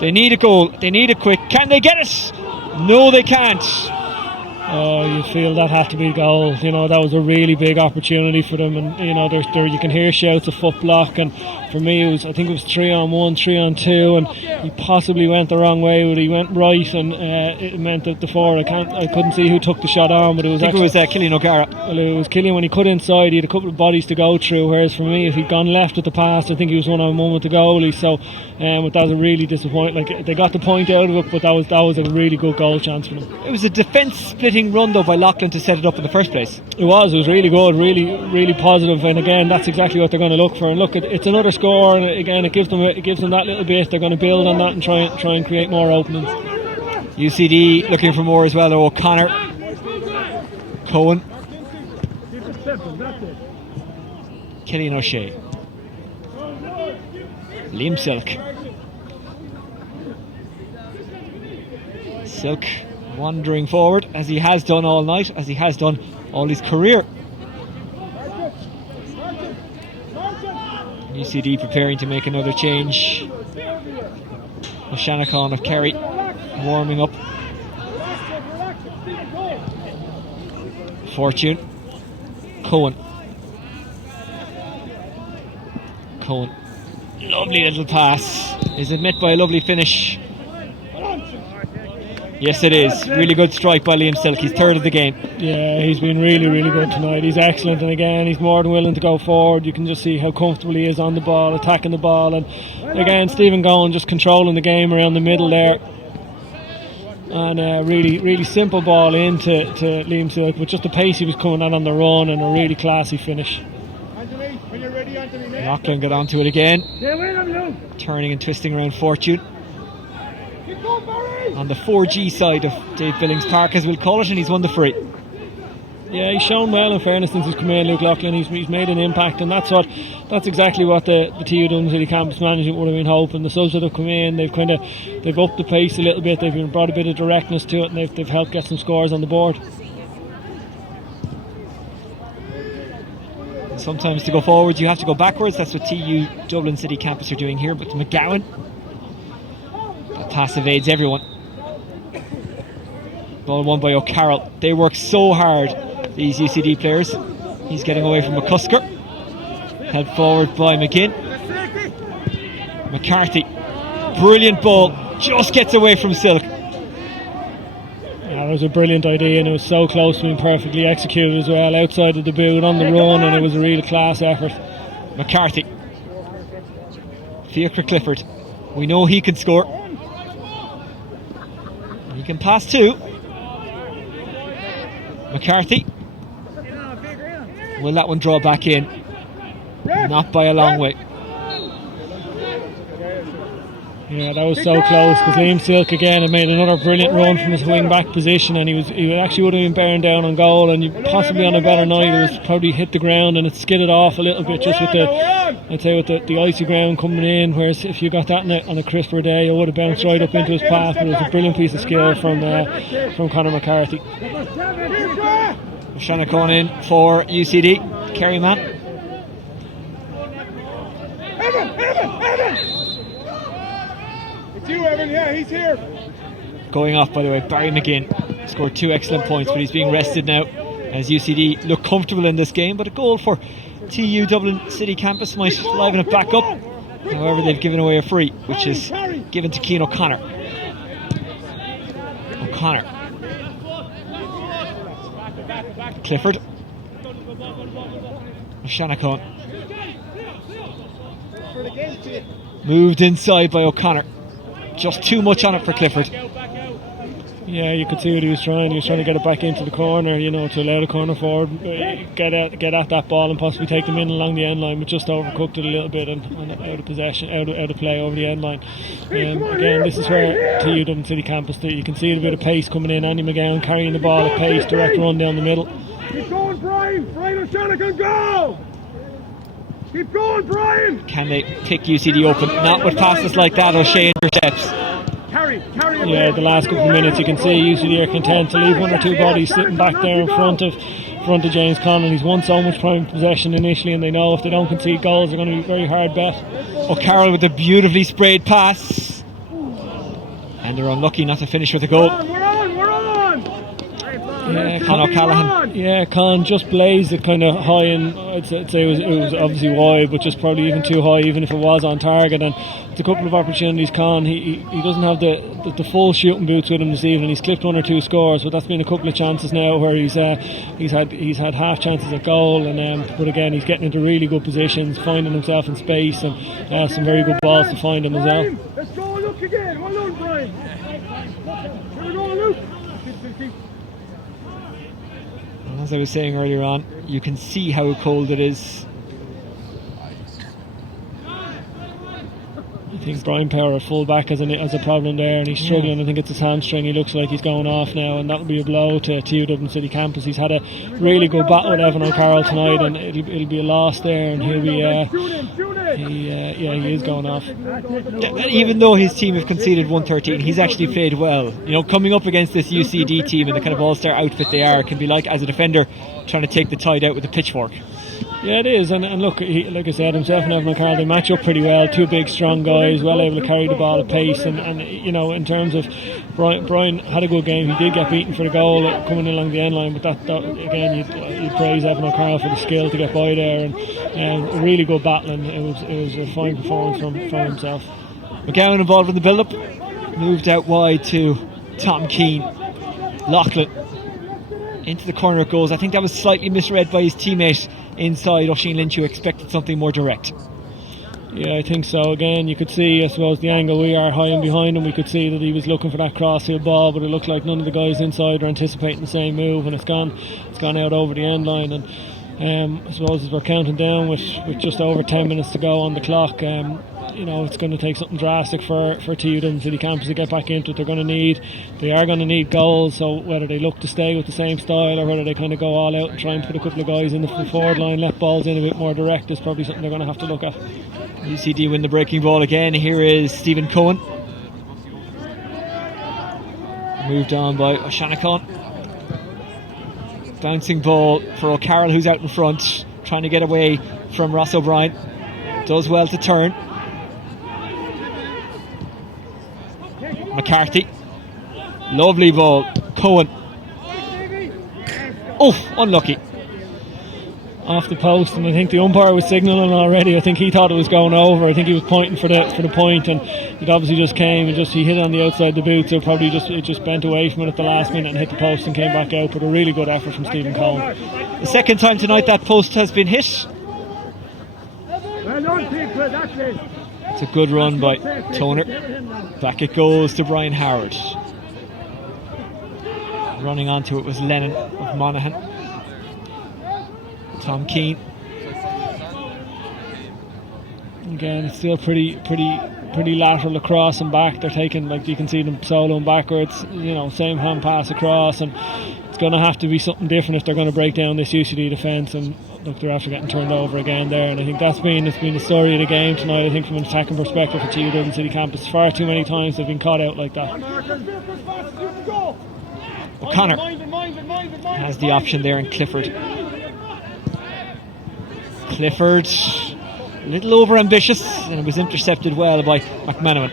They need a goal. They need it quick. Can they get it? No, they can't. Oh, you feel that had to be a goal. You know, that was a really big opportunity for them, and you know, there you can hear shouts of foot block. And for me, I think it was 3-on-1, 3-on-2, and he possibly went the wrong way, but he went right, and it meant that the forward. I couldn't see who took the shot on, but it was. I think it was Killian O'Gara. Well, it was Killian when he cut inside. He had a couple of bodies to go through. Whereas for me, if he'd gone left with the pass, I think he was 1-on-1 with the goalie. So, but that was a really disappointing. Like they got the point out of it, but that was a really good goal chance for them. It was a defence splitting run though by Lachlan to set it up in the first place. It was really good, really positive, and again that's exactly what they're going to look for. And look, it's another score, and again it gives them that little bit. They're going to build on that and try and create more openings. UCD looking for more as well. O'Connor, Cohen, Killian O'Shea, Liam Silk wandering forward as he has done all night, as he has done all his career. UCD preparing to make another change. O'Shanachon of Kerry warming up. Fortune. Cohen. Lovely little pass. Is it met by a lovely finish? Yes, it is. Really good strike by Liam Silk. He's third of the game. Yeah, he's been really good tonight. He's excellent, and again, he's more than willing to go forward. You can just see how comfortable he is on the ball, attacking the ball, and again, Stephen Gowan just controlling the game around the middle there. And really simple ball into Liam Silk, with just the pace he was coming on the run, and a really classy finish. Anthony, when you're ready, Anthony. Lachlan got onto it again, turning and twisting around Fortune. On the 4G side of Dave Billings Park, as we'll call it, and he's won the free. Yeah, he's shown well in fairness since he's come in, Luke Lachlan. He's made an impact, and that's exactly what the TU Dublin City campus management would have been hoping. The subs that have come in, they've upped the pace a little bit. They've brought a bit of directness to it, and they've helped get some scores on the board. Sometimes to go forwards you have to go backwards. That's what TU Dublin City campus are doing here. But McGowan, that pass evades everyone. Ball won by O'Carroll. They work so hard, these UCD players. He's getting away from McCusker. Held forward by McGinn. McCarthy, brilliant ball, just gets away from Silk. Yeah, it was a brilliant idea, and it was so close to being perfectly executed as well, outside of the boot, on the run, and it was a real class effort. McCarthy, Fiacre Clifford, we know he can score. He can pass too. McCarthy, will that one draw back in? Not by a long way. Yeah, that was so close, because Liam Silk again had made another brilliant run from his wing back position, and he actually would have been bearing down on goal, and possibly on a better night it was probably hit the ground and it skidded off a little bit, just with the icy ground coming in, whereas if you got that on a crisper day it would have bounced right up into his path. But it was a brilliant piece of skill from Conor McCarthy. O'Shanachon in for UCD. Kerry man. It's you, Evan. Yeah, he's here. Going off, by the way, Barry McGinn scored 2 excellent points, but he's being rested now as UCD look comfortable in this game. But a goal for TU Dublin City campus might liven it back up. However, they've given away a free, which is given to Cian O'Connor. Clifford. O'Shanachon. Moved inside by O'Connor. Just too much on it for Clifford. Yeah, you could see what he was trying. He was trying to get it back into the corner, you know, to allow the corner forward, get at that ball and possibly take them in along the end line, but just overcooked it a little bit and out of possession, out of play over the end line. Again, this is where TU Dublin City Campus, you can see a bit of pace coming in. Andy McGowan carrying the ball at pace, direct run down the middle. Keep going, Brian! Brian O'Shanahan, go! Keep going, Brian! Can they pick UCD open? Not with passes like that. O'Shea intercepts. Carry Yeah, the last couple of minutes you can see UCD are content to leave one or two bodies sitting back there in front of James Conlon. He's won so much prime possession initially, and they know if they don't concede goals they're going to be very hard bet. O'Carroll with a beautifully sprayed pass, and they're unlucky not to finish with a goal. We're on! Yeah, Con O'Callaghan. Yeah, Con just blazed it kind of high, and I'd say it was obviously wide, but just probably even too high, even if it was on target. And it's a couple of opportunities. Con, he doesn't have the full shooting boots with him this evening. He's clipped one or two scores, but that's been a couple of chances now where he's had half chances at goal, and but again he's getting into really good positions, finding himself in space, and some very good balls to find him as well. Let's go, Luke again. Well done, Brian. Here we go, Luke. As I was saying earlier on, you can see how cold it is. I think Brian Power at full back has a problem there, and he's struggling. I think it's his hamstring. He looks like he's going off now, and that will be a blow to TU Dublin City Campus. He's had a really good battle with Evan O'Carroll tonight, and it'll be a loss there, and he'll be he is going off. Even though his team have conceded 113, he's actually played well. You know, coming up against this UCD team and the kind of all-star outfit they are, can be like, as a defender, trying to take the tide out with a pitchfork. Yeah, it is, and look, like I said, himself and Evan O'Carroll, they match up pretty well. Two big, strong guys, well able to carry the ball at pace, and you know, in terms of Brian had a good game. He did get beaten for the goal coming in along the end line, but that again, you'd praise Evan O'Carroll for the skill to get by there, and a really good battling. It was a fine performance from himself. McGowan involved in the build-up, moved out wide to Tom Keane. Loughlin into the corner it goes. I think that was slightly misread by his teammate inside, Oisin Lynch, who expected something more direct. Yeah, I think so. Again, you could see, I suppose, the angle we are high and behind him, we could see that he was looking for that crossfield ball, but it looked like none of the guys inside are anticipating the same move, and it's gone out over the end line. And I suppose as we're counting down with just over 10 minutes to go on the clock, you know, it's going to take something drastic for TU Dublin City Campus to get back into it. They are going to need goals, so whether they look to stay with the same style or whether they kind of go all out and try and put a couple of guys in the forward line, let balls in a bit more direct, is probably something they're going to have to look at. UCD win the breaking ball again. Here is Stephen Cohen. Moved on by O'Shanahan. Bouncing ball for O'Carroll, who's out in front, trying to get away from Ross O'Brien. Does well to turn. McCarthy. Lovely ball. Cohen. Oh, unlucky. Off the post, and I think the umpire was signalling already. I think he thought it was going over. I think he was pointing for the point, and it obviously just came and he hit it on the outside the boot, so probably it just bent away from it at the last minute and hit the post and came back out. But a really good effort from Stephen Cohen. The second time tonight that post has been hit. Well done, people, that's it. It's a good run by Toner. Back it goes to Brian Howard. Running onto it was Lennon of Monaghan. Tom Keane. Again, it's still pretty lateral across and back. They're taking, like you can see them soloing backwards, you know, same hand pass across, and it's going to have to be something different if they're going to break down this UCD defence. And look, they're after getting turned over again there, and I think it's been the story of the game tonight. I think from an attacking perspective for TU Dublin City Campus, far too many times they've been caught out like that. O'Connor has the option there, and Clifford, a little over ambitious, and it was intercepted well by McManaman.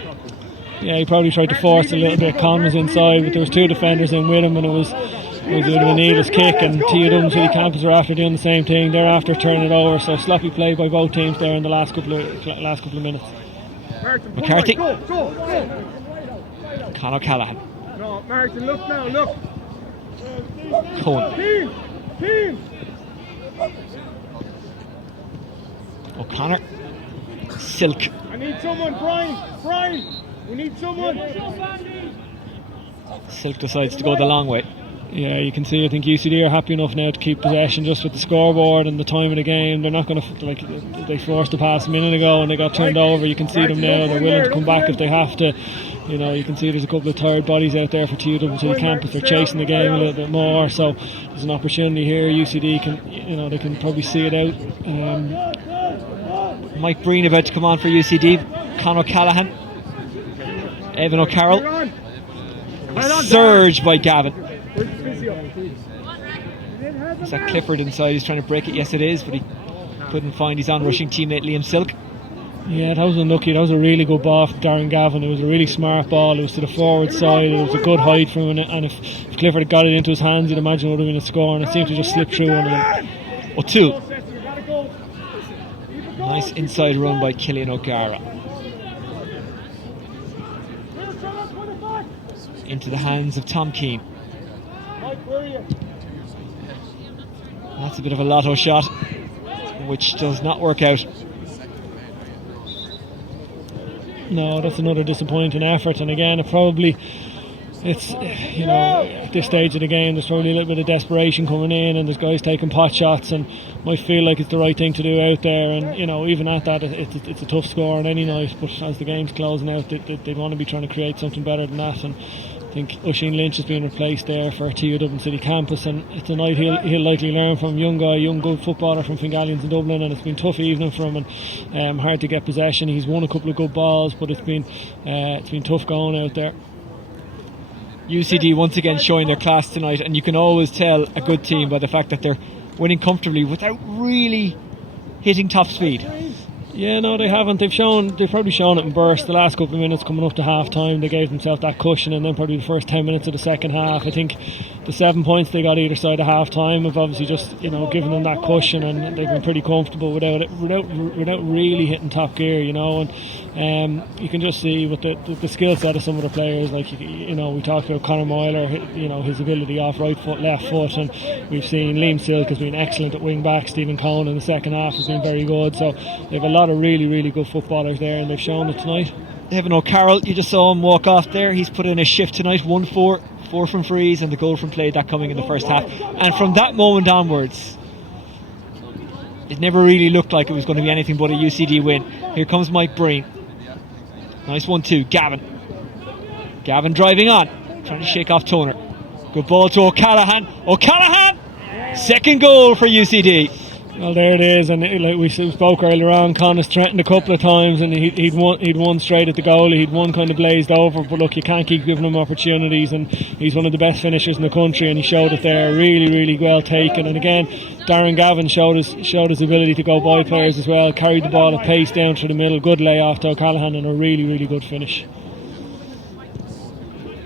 Yeah, he probably tried to force a little bit. Con was inside, but there was two defenders in with him, and it was a needless kick, and TU Dublin City Campus are after doing the same thing. They're after turning it over, so sloppy play by both teams there in the last couple of minutes. McCarthy. Con O'Callaghan. No, Martin, look now, look. Cohen. Team. O'Connor. Silk. I need someone, Brian. We need someone. Silk decides to go the long way. Yeah, you can see, I think UCD are happy enough now to keep possession just with the scoreboard and the time of the game. They're not going to, like, they forced the pass a minute ago and they got turned over. You can see them now, they're willing to come back if they have to. You know, you can see there's a couple of tired bodies out there for TU City Campus. They're chasing the game a little bit more, so there's an opportunity here. UCD can, you know, they can probably see it out. Mike Breen about to come on for UCD. Conor O'Callaghan, Evan O'Carroll, surge by Gavin. Is that Clifford inside? He's trying to break it. Yes, it is, but he couldn't find his on-rushing teammate Liam Silk. Yeah, that was unlucky. That was a really good ball from Darren Gavin. It was a really smart ball. It was to the forward side. It was a good height from him, and if Clifford had got it into his hands, you'd imagine it would have been a score, and it seemed to just slip through one of them. O'Toole. Nice inside run by Killian O'Gara. Into the hands of Tom Keane. That's a bit of a lotto shot, which does not work out. No, that's another disappointing effort, and again, it's, you know, at this stage of the game there's probably a little bit of desperation coming in, and there's guys taking pot shots, and might feel like it's the right thing to do out there, and you know, even at that it's a tough score on any night, but as the game's closing out, they want to be trying to create something better than that. And I think Oisin Lynch has been replaced there for TU Dublin City Campus, and it's a night he'll likely learn from. Young good footballer from Fingallians in Dublin, and it's been a tough evening for him, and hard to get possession. He's won a couple of good balls, but it's been tough going out there. UCD once again showing their class tonight, and you can always tell a good team by the fact that they're winning comfortably without really hitting top speed. Yeah, no, they haven't. They've probably shown it in bursts. The last couple of minutes coming up to half time, they gave themselves that cushion, and then probably the first 10 minutes of the second half, I think the 7 points they got either side of half time have obviously just, you know, given them that cushion, and they've been pretty comfortable without really hitting top gear, you know. And you can just see with the skill set of some of the players, like, you know, we talked about Conor Moyler, you know, his ability off right foot, left foot, and we've seen Liam Silk has been excellent at wing back. Stephen Cohen in the second half has been very good, so they've a lot of really good footballers there, and they've shown it tonight. Evan O'Carroll, you just saw him walk off there. He's put in a shift tonight, 1-4, 4 from frees, and the goal from play, that coming in the first half. And from that moment onwards, it never really looked like it was going to be anything but a UCD win. Here comes Mike Breen. Nice 1-2. Gavin driving on, trying to shake off Toner. Good ball to O'Callaghan. Second goal for UCD. Well, there it is, and like we spoke earlier on, Connor's threatened a couple of times, and he'd won straight at the goalie. He'd won kind of blazed over, but look, you can't keep giving him opportunities, and he's one of the best finishers in the country, and he showed it there. Really well taken. And again, Darren Gavin showed his ability to go by players as well. Carried the ball at pace down through the middle. Good layoff to O'Callaghan, and a really good finish.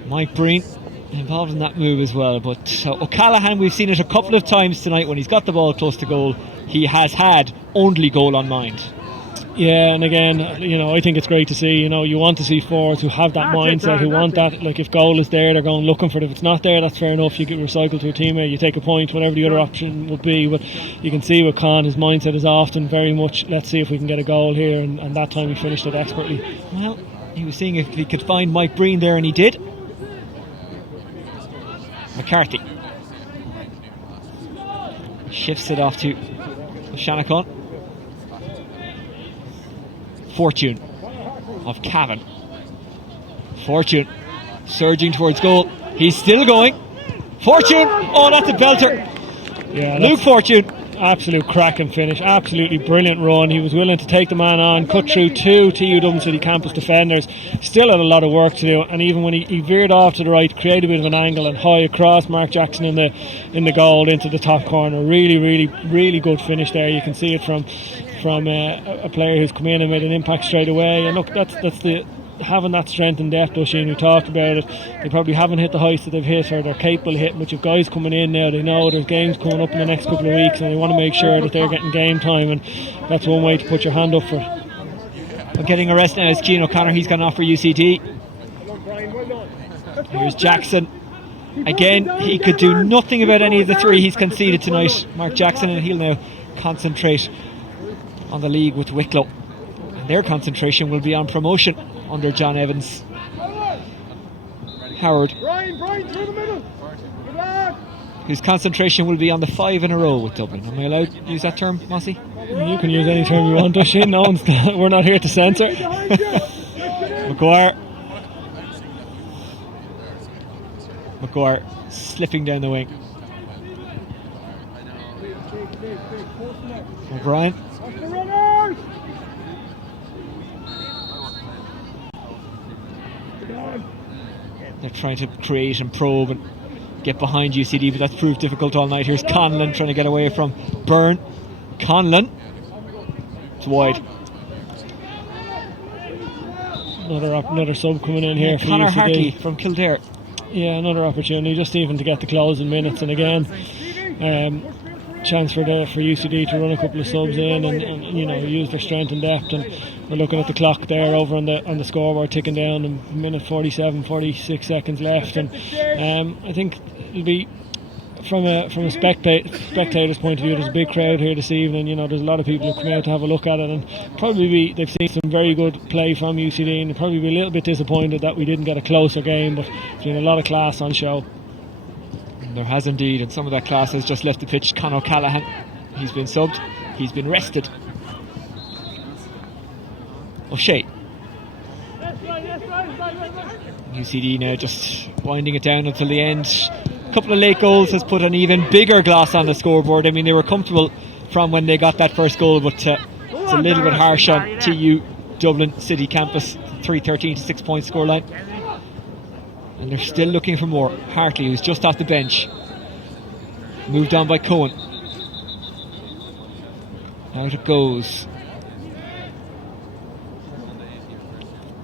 Mike Breen involved in that move as well, but O'Callaghan, we've seen it a couple of times tonight when he's got the ball close to goal, he has had only goal on mind. Yeah, and again, you know, I think it's great to see. You know, you want to see forwards who have that mindset, who want that. Like, if goal is there, they're going looking for it. If it's not there, that's fair enough. You get recycled to a teammate, you take a point, whatever the other option would be. But you can see with Con, his mindset is often very much, let's see if we can get a goal here, and that time he finished it expertly. Well, he was seeing if he could find Mike Breen there, and he did. McCarthy shifts it off to Shanachon. Fortune of Cavan. Fortune surging towards goal. He's still going. Fortune! Oh, that's a belter. Yeah, Luke Fortune. Absolute cracking finish, absolutely brilliant run. He was willing to take the man on, cut through two TU Dublin City Campus defenders. Still had a lot of work to do, and even when he veered off to the right, created a bit of an angle and high across Mark Jackson in the goal into the top corner. Really good finish there. You can see it from a player who's come in and made an impact straight away. And look, that's the having that strength and depth, Oisin, we talked about it. They probably haven't hit the heights that they've hit, or they're capable of hitting, but you've guys coming in now, they know there's games coming up in the next couple of weeks, and they want to make sure that they're getting game time, and that's one way to put your hand up for it. Well, getting a rest now is Cian O'Connor. He's gone off for UCD. Here's Jackson. Again, he could do nothing about any of the three he's conceded tonight, Mark Jackson, and he'll now concentrate on the league with Wicklow. And their concentration will be on promotion under John Evans. Howard, Brian, through the middle. Good lad. whose concentration will be on the 5 in a row with Dublin. Am I allowed to use that term, Mossy? You can use any term you want, Oisin. No one's, we're not here to censor. Behind you. Lift it in. McGuire slipping down the wing. O'Brien. Watch the runners. Good on. They're trying to create and probe and get behind UCD, but that's proved difficult all night. Here's Conlon trying to get away from Byrne. Conlon. It's wide. Another sub coming in here for Conor UCD. Hartley from Kildare. Yeah, another opportunity, just even to get the closing minutes, and again, chance for UCD to run a couple of subs in and use their strength and depth. And we're looking at the clock there over on the scoreboard ticking down, and minute 46 seconds left. And I think it'll be from a spectator's point of view. There's a big crowd here this evening. There's a lot of people who come out to have a look at it, and they've seen some very good play from UCD, and they'll probably be a little bit disappointed that we didn't get a closer game. But there's been a lot of class on show. There has indeed, and some of that class has just left the pitch. Con O'Callaghan, he's been subbed, he's been rested. O'Shea. UCD now just winding it down until the end. A couple of late goals has put an even bigger gloss on the scoreboard. I mean, they were comfortable from when they got that first goal, but it's a little bit harsh on TU Dublin City Campus. 3-13 to 6 point scoreline. And they're still looking for more. Hartley, who's just off the bench, moved on by Cohen. Out it goes.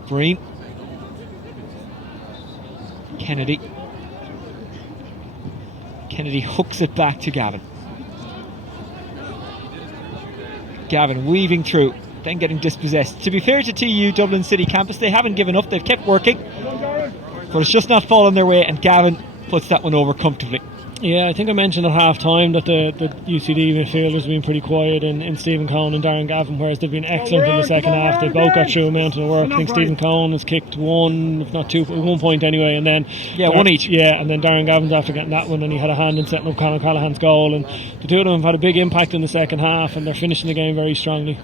Breen. Kennedy hooks it back to Gavin. Gavin weaving through, then getting dispossessed. To be fair to TU Dublin City Campus, they haven't given up, they've kept working, but it's just not fallen their way, and Gavin puts that one over comfortably. Yeah, I think I mentioned at half time that the UCD midfielders have been pretty quiet in Stephen Cohen and Darren Gavin, whereas they've been excellent in the second half. They both got through a mountain of work. I think Stephen Cohen has kicked one, if not two, 1 point anyway, and then one each. Yeah, and then Darren Gavin's after getting that one, and he had a hand in setting up Conor Callahan's goal, and the two of them have had a big impact in the second half, and they're finishing the game very strongly.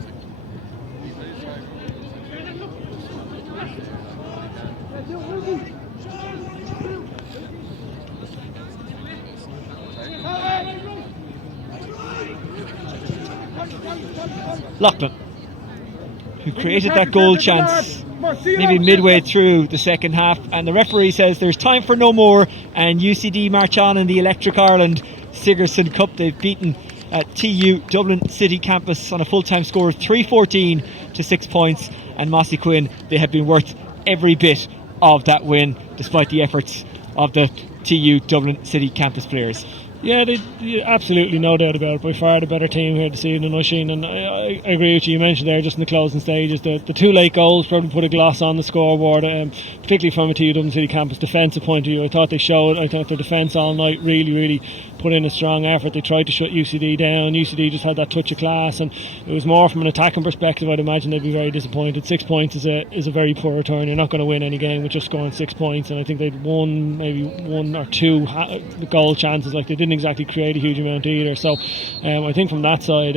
Loughlin, who created that goal chance maybe midway through the second half, and the referee says there's time for no more, and UCD march on in the Electric Ireland Sigerson Cup. They've beaten TU Dublin City Campus on a full-time score of 3-14 to 6 points, and Mossy Quinn, they have been worth every bit of that win despite the efforts of the TU Dublin City Campus players. Yeah, absolutely, no doubt about it. By far the better team here this evening, Oisin, and I agree with you. You mentioned there just in the closing stages the two late goals probably put a gloss on the scoreboard, particularly from a TU Dublin City Campus defensive point of view. I thought their defence all night really put in a strong effort. They tried to shut UCD down. UCD just had that touch of class, and it was more from an attacking perspective. I'd imagine they'd be very disappointed. 6 points is a very poor return. You're not going to win any game with just scoring 6 points, and I think they'd won maybe one or two goal chances. Like, they didn't exactly create a huge amount either, so I think from that side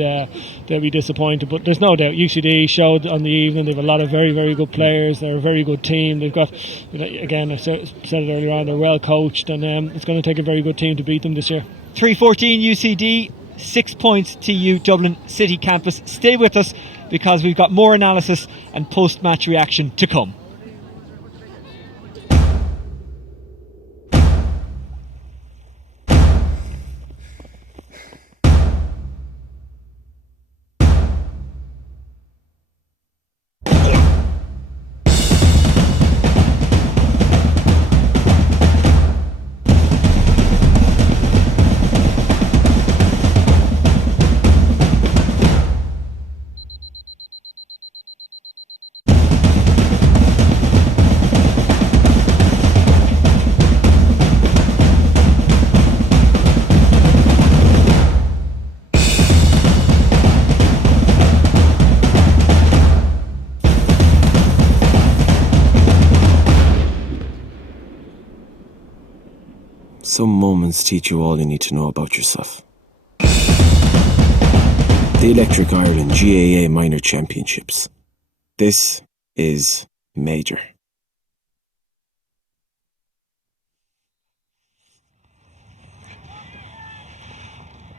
they'll be disappointed, but there's no doubt UCD showed on the evening they've a lot of very good players. They're a very good team. They've got, again, I said it earlier on, they're well coached, and it's going to take a very good team to beat them this year. 3-14 UCD, 6 points TU Dublin City Campus. Stay with us because we've got more analysis and post-match reaction to come. Some moments teach you all you need to know about yourself. The Electric Ireland GAA Minor Championships. This is major.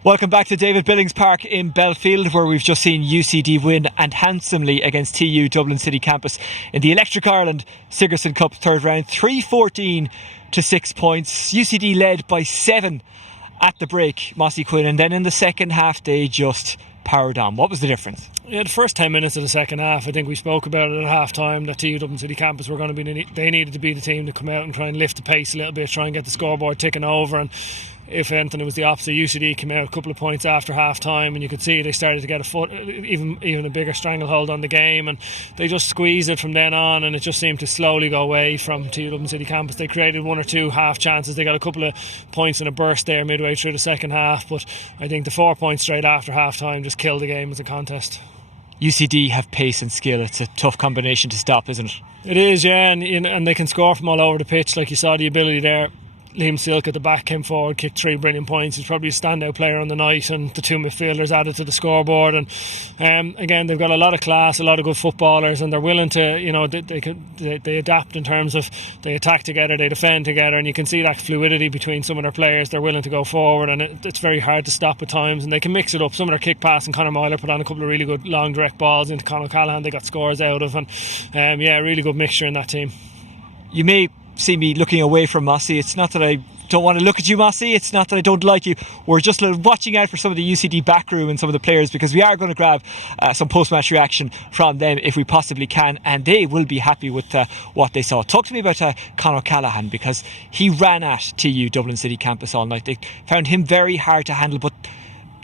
Welcome back to David Billings Park in Belfield, where we've just seen UCD win, and handsomely, against TU Dublin City Campus in the Electric Ireland Sigerson Cup third round, 3-14 to 6 points. UCD led by 7 at the break, Mossy Quinn, and then in the second half they just powered on. What was the difference? Yeah, the first 10 minutes of the second half, I think we spoke about it at half time, that TU Dublin City Campus were going to be, they needed to be the team to come out and try and lift the pace a little bit, try and get the scoreboard ticking over. And if anything, it was the opposite. UCD came out a couple of points after half time, and you could see they started to get a foot, even a bigger stranglehold on the game, and they just squeezed it from then on, and it just seemed to slowly go away from TU Dublin City Campus. They created one or two half chances. They got a couple of points in a burst there midway through the second half, but I think the 4 points straight after half time just killed the game as a contest. UCD have pace and skill. It's a tough combination to stop, isn't it? It is, yeah, and they can score from all over the pitch. Like you saw the ability there. Liam Silk at the back came forward, kicked 3 brilliant points. He's probably a standout player on the night, and the 2 midfielders added to the scoreboard. And again, they've got a lot of class, a lot of good footballers, and they're willing to, they adapt in terms of they attack together, they defend together, and you can see that fluidity between some of their players. They're willing to go forward, and it's very hard to stop at times, and they can mix it up. Some of their kick pass, and Conor Myler put on a couple of really good long direct balls into Conor Callahan. They got scores out of, and really good mixture in that team. You may see me looking away from Mossy. It's not that I don't want to look at you, Mossy. It's not that I don't like you. We're just watching out for some of the UCD backroom and some of the players, because we are going to grab some post-match reaction from them if we possibly can, and they will be happy with what they saw. Talk to me about Conor Callahan, because he ran at TU Dublin City Campus all night. They found him very hard to handle, but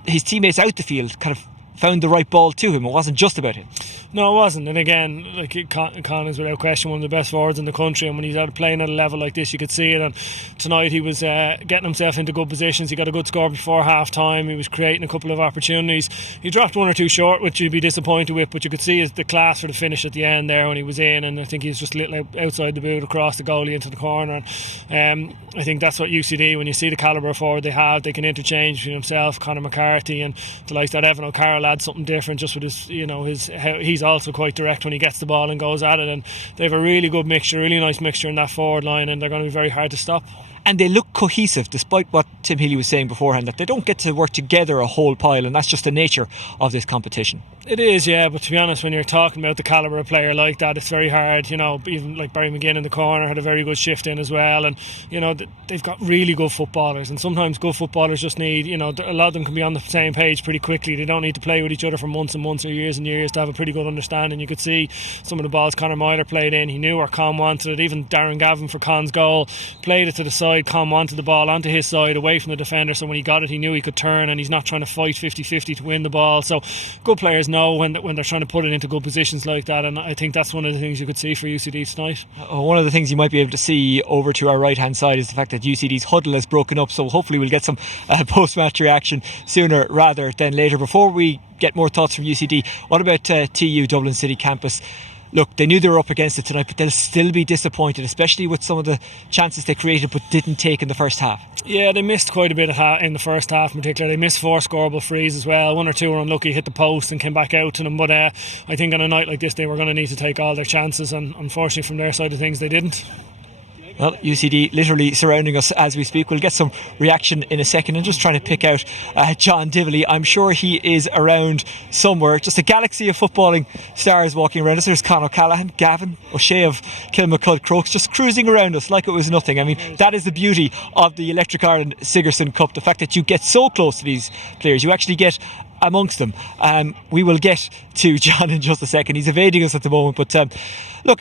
his teammates out the field kind of found the right ball to him. It wasn't just about him. No, it wasn't. And again, like Con is without question one of the best forwards in the country, and when he's out playing at a level like this, you could see it. And tonight he was getting himself into good positions. He got a good score before half time. He was creating a couple of opportunities. He dropped one or two short, which you'd be disappointed with, but you could see the class for the finish at the end there when he was in, and I think he was just a little outside the boot across the goalie into the corner. And I think that's what UCD, when you see the calibre of forward they have, they can interchange between himself, Conor McCarthy, and the likes that Evan O'Carroll adds something different just with he's also quite direct when he gets the ball and goes at it, and they have a really good mixture, really nice mixture in that forward line, and they're going to be very hard to stop. And they look cohesive, despite what Tim Healy was saying beforehand, that they don't get to work together a whole pile, and that's just the nature of this competition. It is, yeah, but to be honest, when you're talking about the calibre of player like that, it's very hard. Even like Barry McGinn in the corner had a very good shift in as well, and they've got really good footballers, and sometimes good footballers just need, a lot of them can be on the same page pretty quickly. They don't need to play with each other for months and months or years and years to have a pretty good understanding. You could see some of the balls Conor Myler played in, he knew where Con wanted it. Even Darren Gavin for Con's goal played it to the side. Con wanted the ball onto his side away from the defender, so when he got it he knew he could turn, and he's not trying to fight 50-50 to win the ball. So good players know when they're trying to put it into good positions like that, and I think that's one of the things you could see for UCD tonight. One of the things you might be able to see over to our right hand side is the fact that UCD's huddle has broken up, so hopefully we'll get some post-match reaction sooner rather than later. Before we get more thoughts from UCD, what about TU Dublin City Campus? Look, they knew they were up against it tonight, but they'll still be disappointed, especially with some of the chances they created but didn't take in the first half. Yeah, they missed quite a bit in the first half in particular. They missed 4 scoreable frees as well. 1 or 2 were unlucky, hit the post and came back out to them. But I think on a night like this, they were going to need to take all their chances, and unfortunately from their side of things, they didn't. Well, UCD literally surrounding us as we speak. We'll get some reaction in a second, and just trying to pick out John Dively. I'm sure he is around somewhere. Just a galaxy of footballing stars walking around us. There's Conor Callahan, Gavin O'Shea of Kilmacud Crokes, just cruising around us like it was nothing. I mean, that is the beauty of the Electric Ireland Sigerson Cup, the fact that you get so close to these players. You actually get amongst them. We will get to John in just a second. He's evading us at the moment, but look,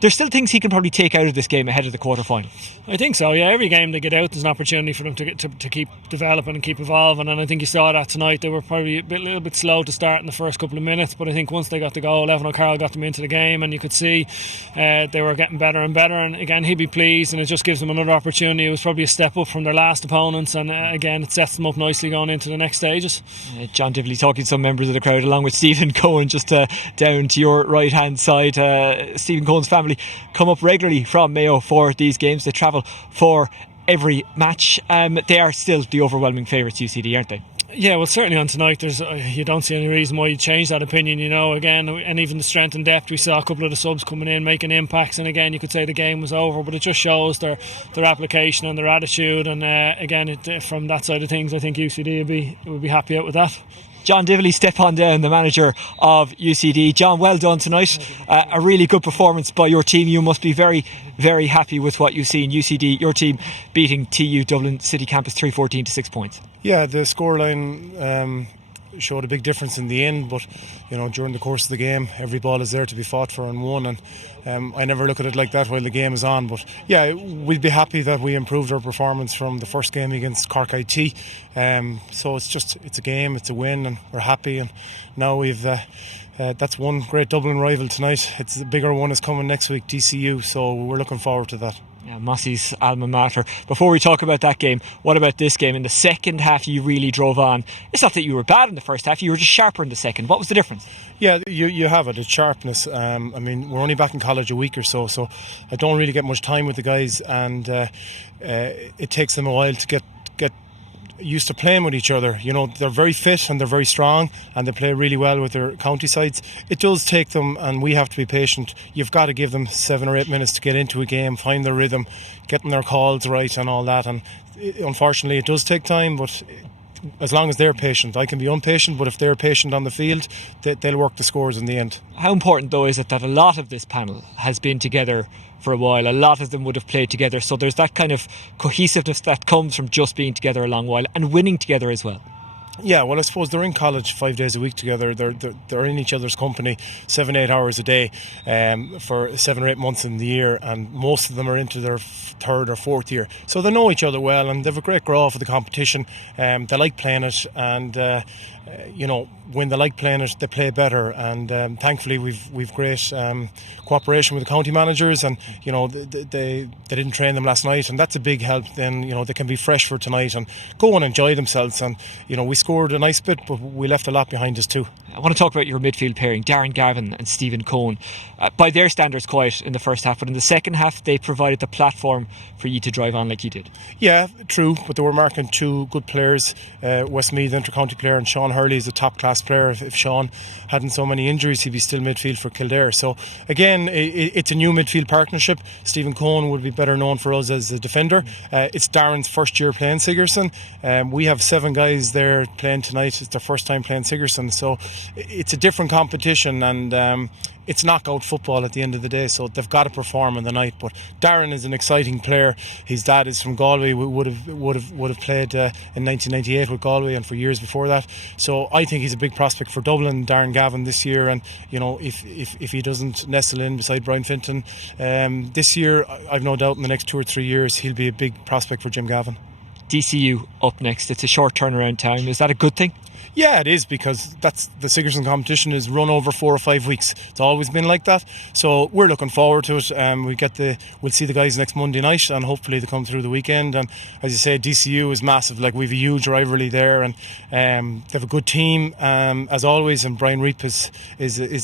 there's still things he can probably take out of this game ahead of the quarter-final. I think so, yeah. Every game they get out, there's an opportunity for them to keep developing and keep evolving, and I think you saw that tonight. They were probably a little bit slow to start in the first couple of minutes, but I think once they got the goal, Evan O'Carroll got them into the game, and you could see they were getting better and better, and again, he'd be pleased, and it just gives them another opportunity. It was probably a step up from their last opponents, and again, it sets them up nicely going into the next stages. John Dively talking to some members of the crowd, along with Stephen Cohen, just down to your right hand side. Stephen Cohen's family come up regularly from Mayo for these games. They travel for every match. They are still the overwhelming favourites, UCD, aren't they? Yeah, well, certainly on tonight, there's you don't see any reason why you'd change that opinion, again, and even the strength and depth, we saw a couple of the subs coming in, making impacts, and again, you could say the game was over, but it just shows their application and their attitude, and again, from that side of things, I think UCD would be happy out with that. John Dively, step on down, the manager of UCD. John, well done tonight. A really good performance by your team. You must be very, very happy with what you've seen. UCD, your team, beating TU Dublin City Campus 3-14 to 6 points. Yeah, the scoreline showed a big difference in the end, but during the course of the game, every ball is there to be fought for and won, and I never look at it like that while the game is on. But yeah, we'd be happy that we improved our performance from the first game against Cork IT. So it's a game, it's a win, and we're happy. And now we've that's one great Dublin rival tonight. It's the bigger one is coming next week, DCU. So we're looking forward to that. Yeah, Mossy's alma mater. Before we talk about that game, what about this game? In the second half, you really drove on. It's not that you were bad in the first half, you were just sharper in the second. What was the difference? Yeah, you have it. It's sharpness. We're only back in college a week or so I don't really get much time with the guys, and it takes them a while to get used to playing with each other. They're very fit and they're very strong, and they play really well with their county sides. It does take them, and we have to be patient. You've got to give them 7 or 8 minutes to get into a game, find their rhythm, getting their calls right and all that. And unfortunately it does take time, but as long as they're patient. I can be impatient, but if they're patient on the field, they'll work the scores in the end. How important though is it that a lot of this panel has been together for a while? A lot of them would have played together, so there's that kind of cohesiveness that comes from just being together a long while and winning together as well. Yeah, well, I suppose they're in college 5 days a week together. They're in each other's company 7-8 hours a day for 7 or 8 months in the year, and most of them are into their 3rd or 4th year. So they know each other well, and they have a great grow for the competition. They like playing it, and when they like playing it, they play better. And thankfully, we've great cooperation with the county managers, and they didn't train them last night, and that's a big help. Then they can be fresh for tonight and go and enjoy themselves. And we scored a nice bit, but we left a lot behind us too. I want to talk about your midfield pairing, Darren Gavin and Stephen Cohn. By their standards, quiet in the first half, but in the second half, they provided the platform for you to drive on like you did. Yeah, true, but they were marking 2 good players. Westmeath, inter-county player, and Sean Hurley is a top-class player. If Sean hadn't so many injuries, he'd be still midfield for Kildare. So again, it's a new midfield partnership. Stephen Cohn would be better known for us as a defender. It's Darren's first year playing Sigerson. We have 7 guys there playing tonight. It's their first time playing Sigerson, so it's a different competition, and it's knockout football at the end of the day, so they've got to perform in the night. But Darren is an exciting player. His dad is from Galway. We would have played in 1998 with Galway, and for years before that. So I think he's a big prospect for Dublin, Darren Gavin, this year. And if he doesn't nestle in beside Brian Finton this year, I've no doubt in the next 2 or 3 years he'll be a big prospect for Jim Gavin. DCU up next. It's a short turnaround time. Is that a good thing? Yeah, it is, because that's the Sigerson competition is run over 4 or 5 weeks. It's always been like that, so we're looking forward to it. We'll see the guys next Monday night, and hopefully they come through the weekend. And as you say, DCU is massive. Like, we've a huge rivalry there, and they have a good team as always. And Brian Reap is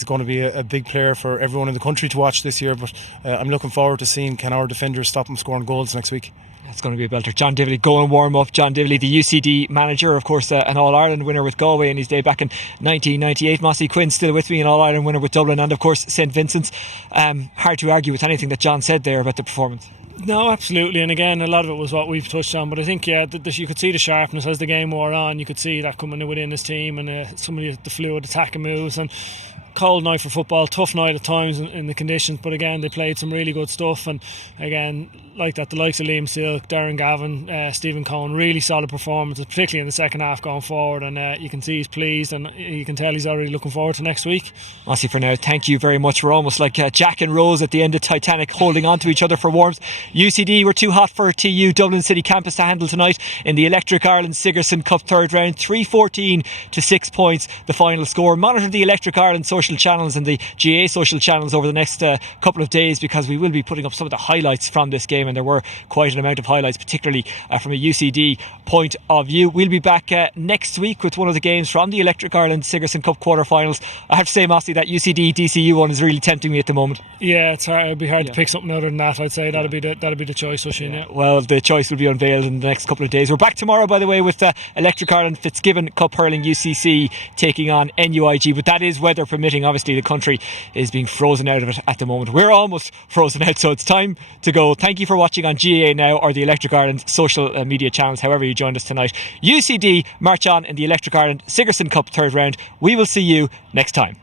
going to be a big player for everyone in the country to watch this year. But I'm looking forward to seeing can our defenders stop them scoring goals next week. It's going to be a belter. John Dively, go and warm up. John Dively, the UCD manager, of course, an All-Ireland winner with Galway in his day back in 1998. Mossy Quinn still with me, an All-Ireland winner with Dublin, and of course St Vincent's. Hard to argue with anything that John said there about the performance. No, absolutely, and again, a lot of it was what we've touched on, but I think, yeah, you could see the sharpness as the game wore on. You could see that coming within his team, and some of the fluid attacking moves, and cold night for football, tough night at times in the conditions, but again, they played some really good stuff. And again, like that, the likes of Liam Silk, Darren Gavin, Stephen Cohn, really solid performances, particularly in the second half going forward, and you can see he's pleased, and you can tell he's already looking forward to next week. Mossy, for now, thank you very much. We're almost like Jack and Rose at the end of Titanic, holding on to each other for warmth. UCD were too hot for TU Dublin City Campus to handle tonight in the Electric Ireland Sigerson Cup third round. 3-14 to 6 points, the final score. Monitor the Electric Ireland social social channels and the GA social channels over the next couple of days, because we will be putting up some of the highlights from this game, and there were quite an amount of highlights, particularly from a UCD point of view. We'll be back next week with one of the games from the Electric Ireland Sigerson Cup quarterfinals. I have to say, Mossy, that UCD DCU one is really tempting me at the moment. Yeah, it's hard. It'd be hard to pick something other than that. I'd say that'd be the choice, Oisin. Yeah. Well, the choice will be unveiled in the next couple of days. We're back tomorrow, by the way, with Electric Ireland Fitzgibbon Cup Hurling UCC taking on NUIG, but that is weather permitting. Obviously the country is being frozen out of it at the moment. We're almost frozen out, so it's time to go. Thank you for watching on GA Now or the Electric Ireland social media channels, however you joined us tonight. UCD march on in the Electric Ireland Sigerson Cup third round. We will see you next time.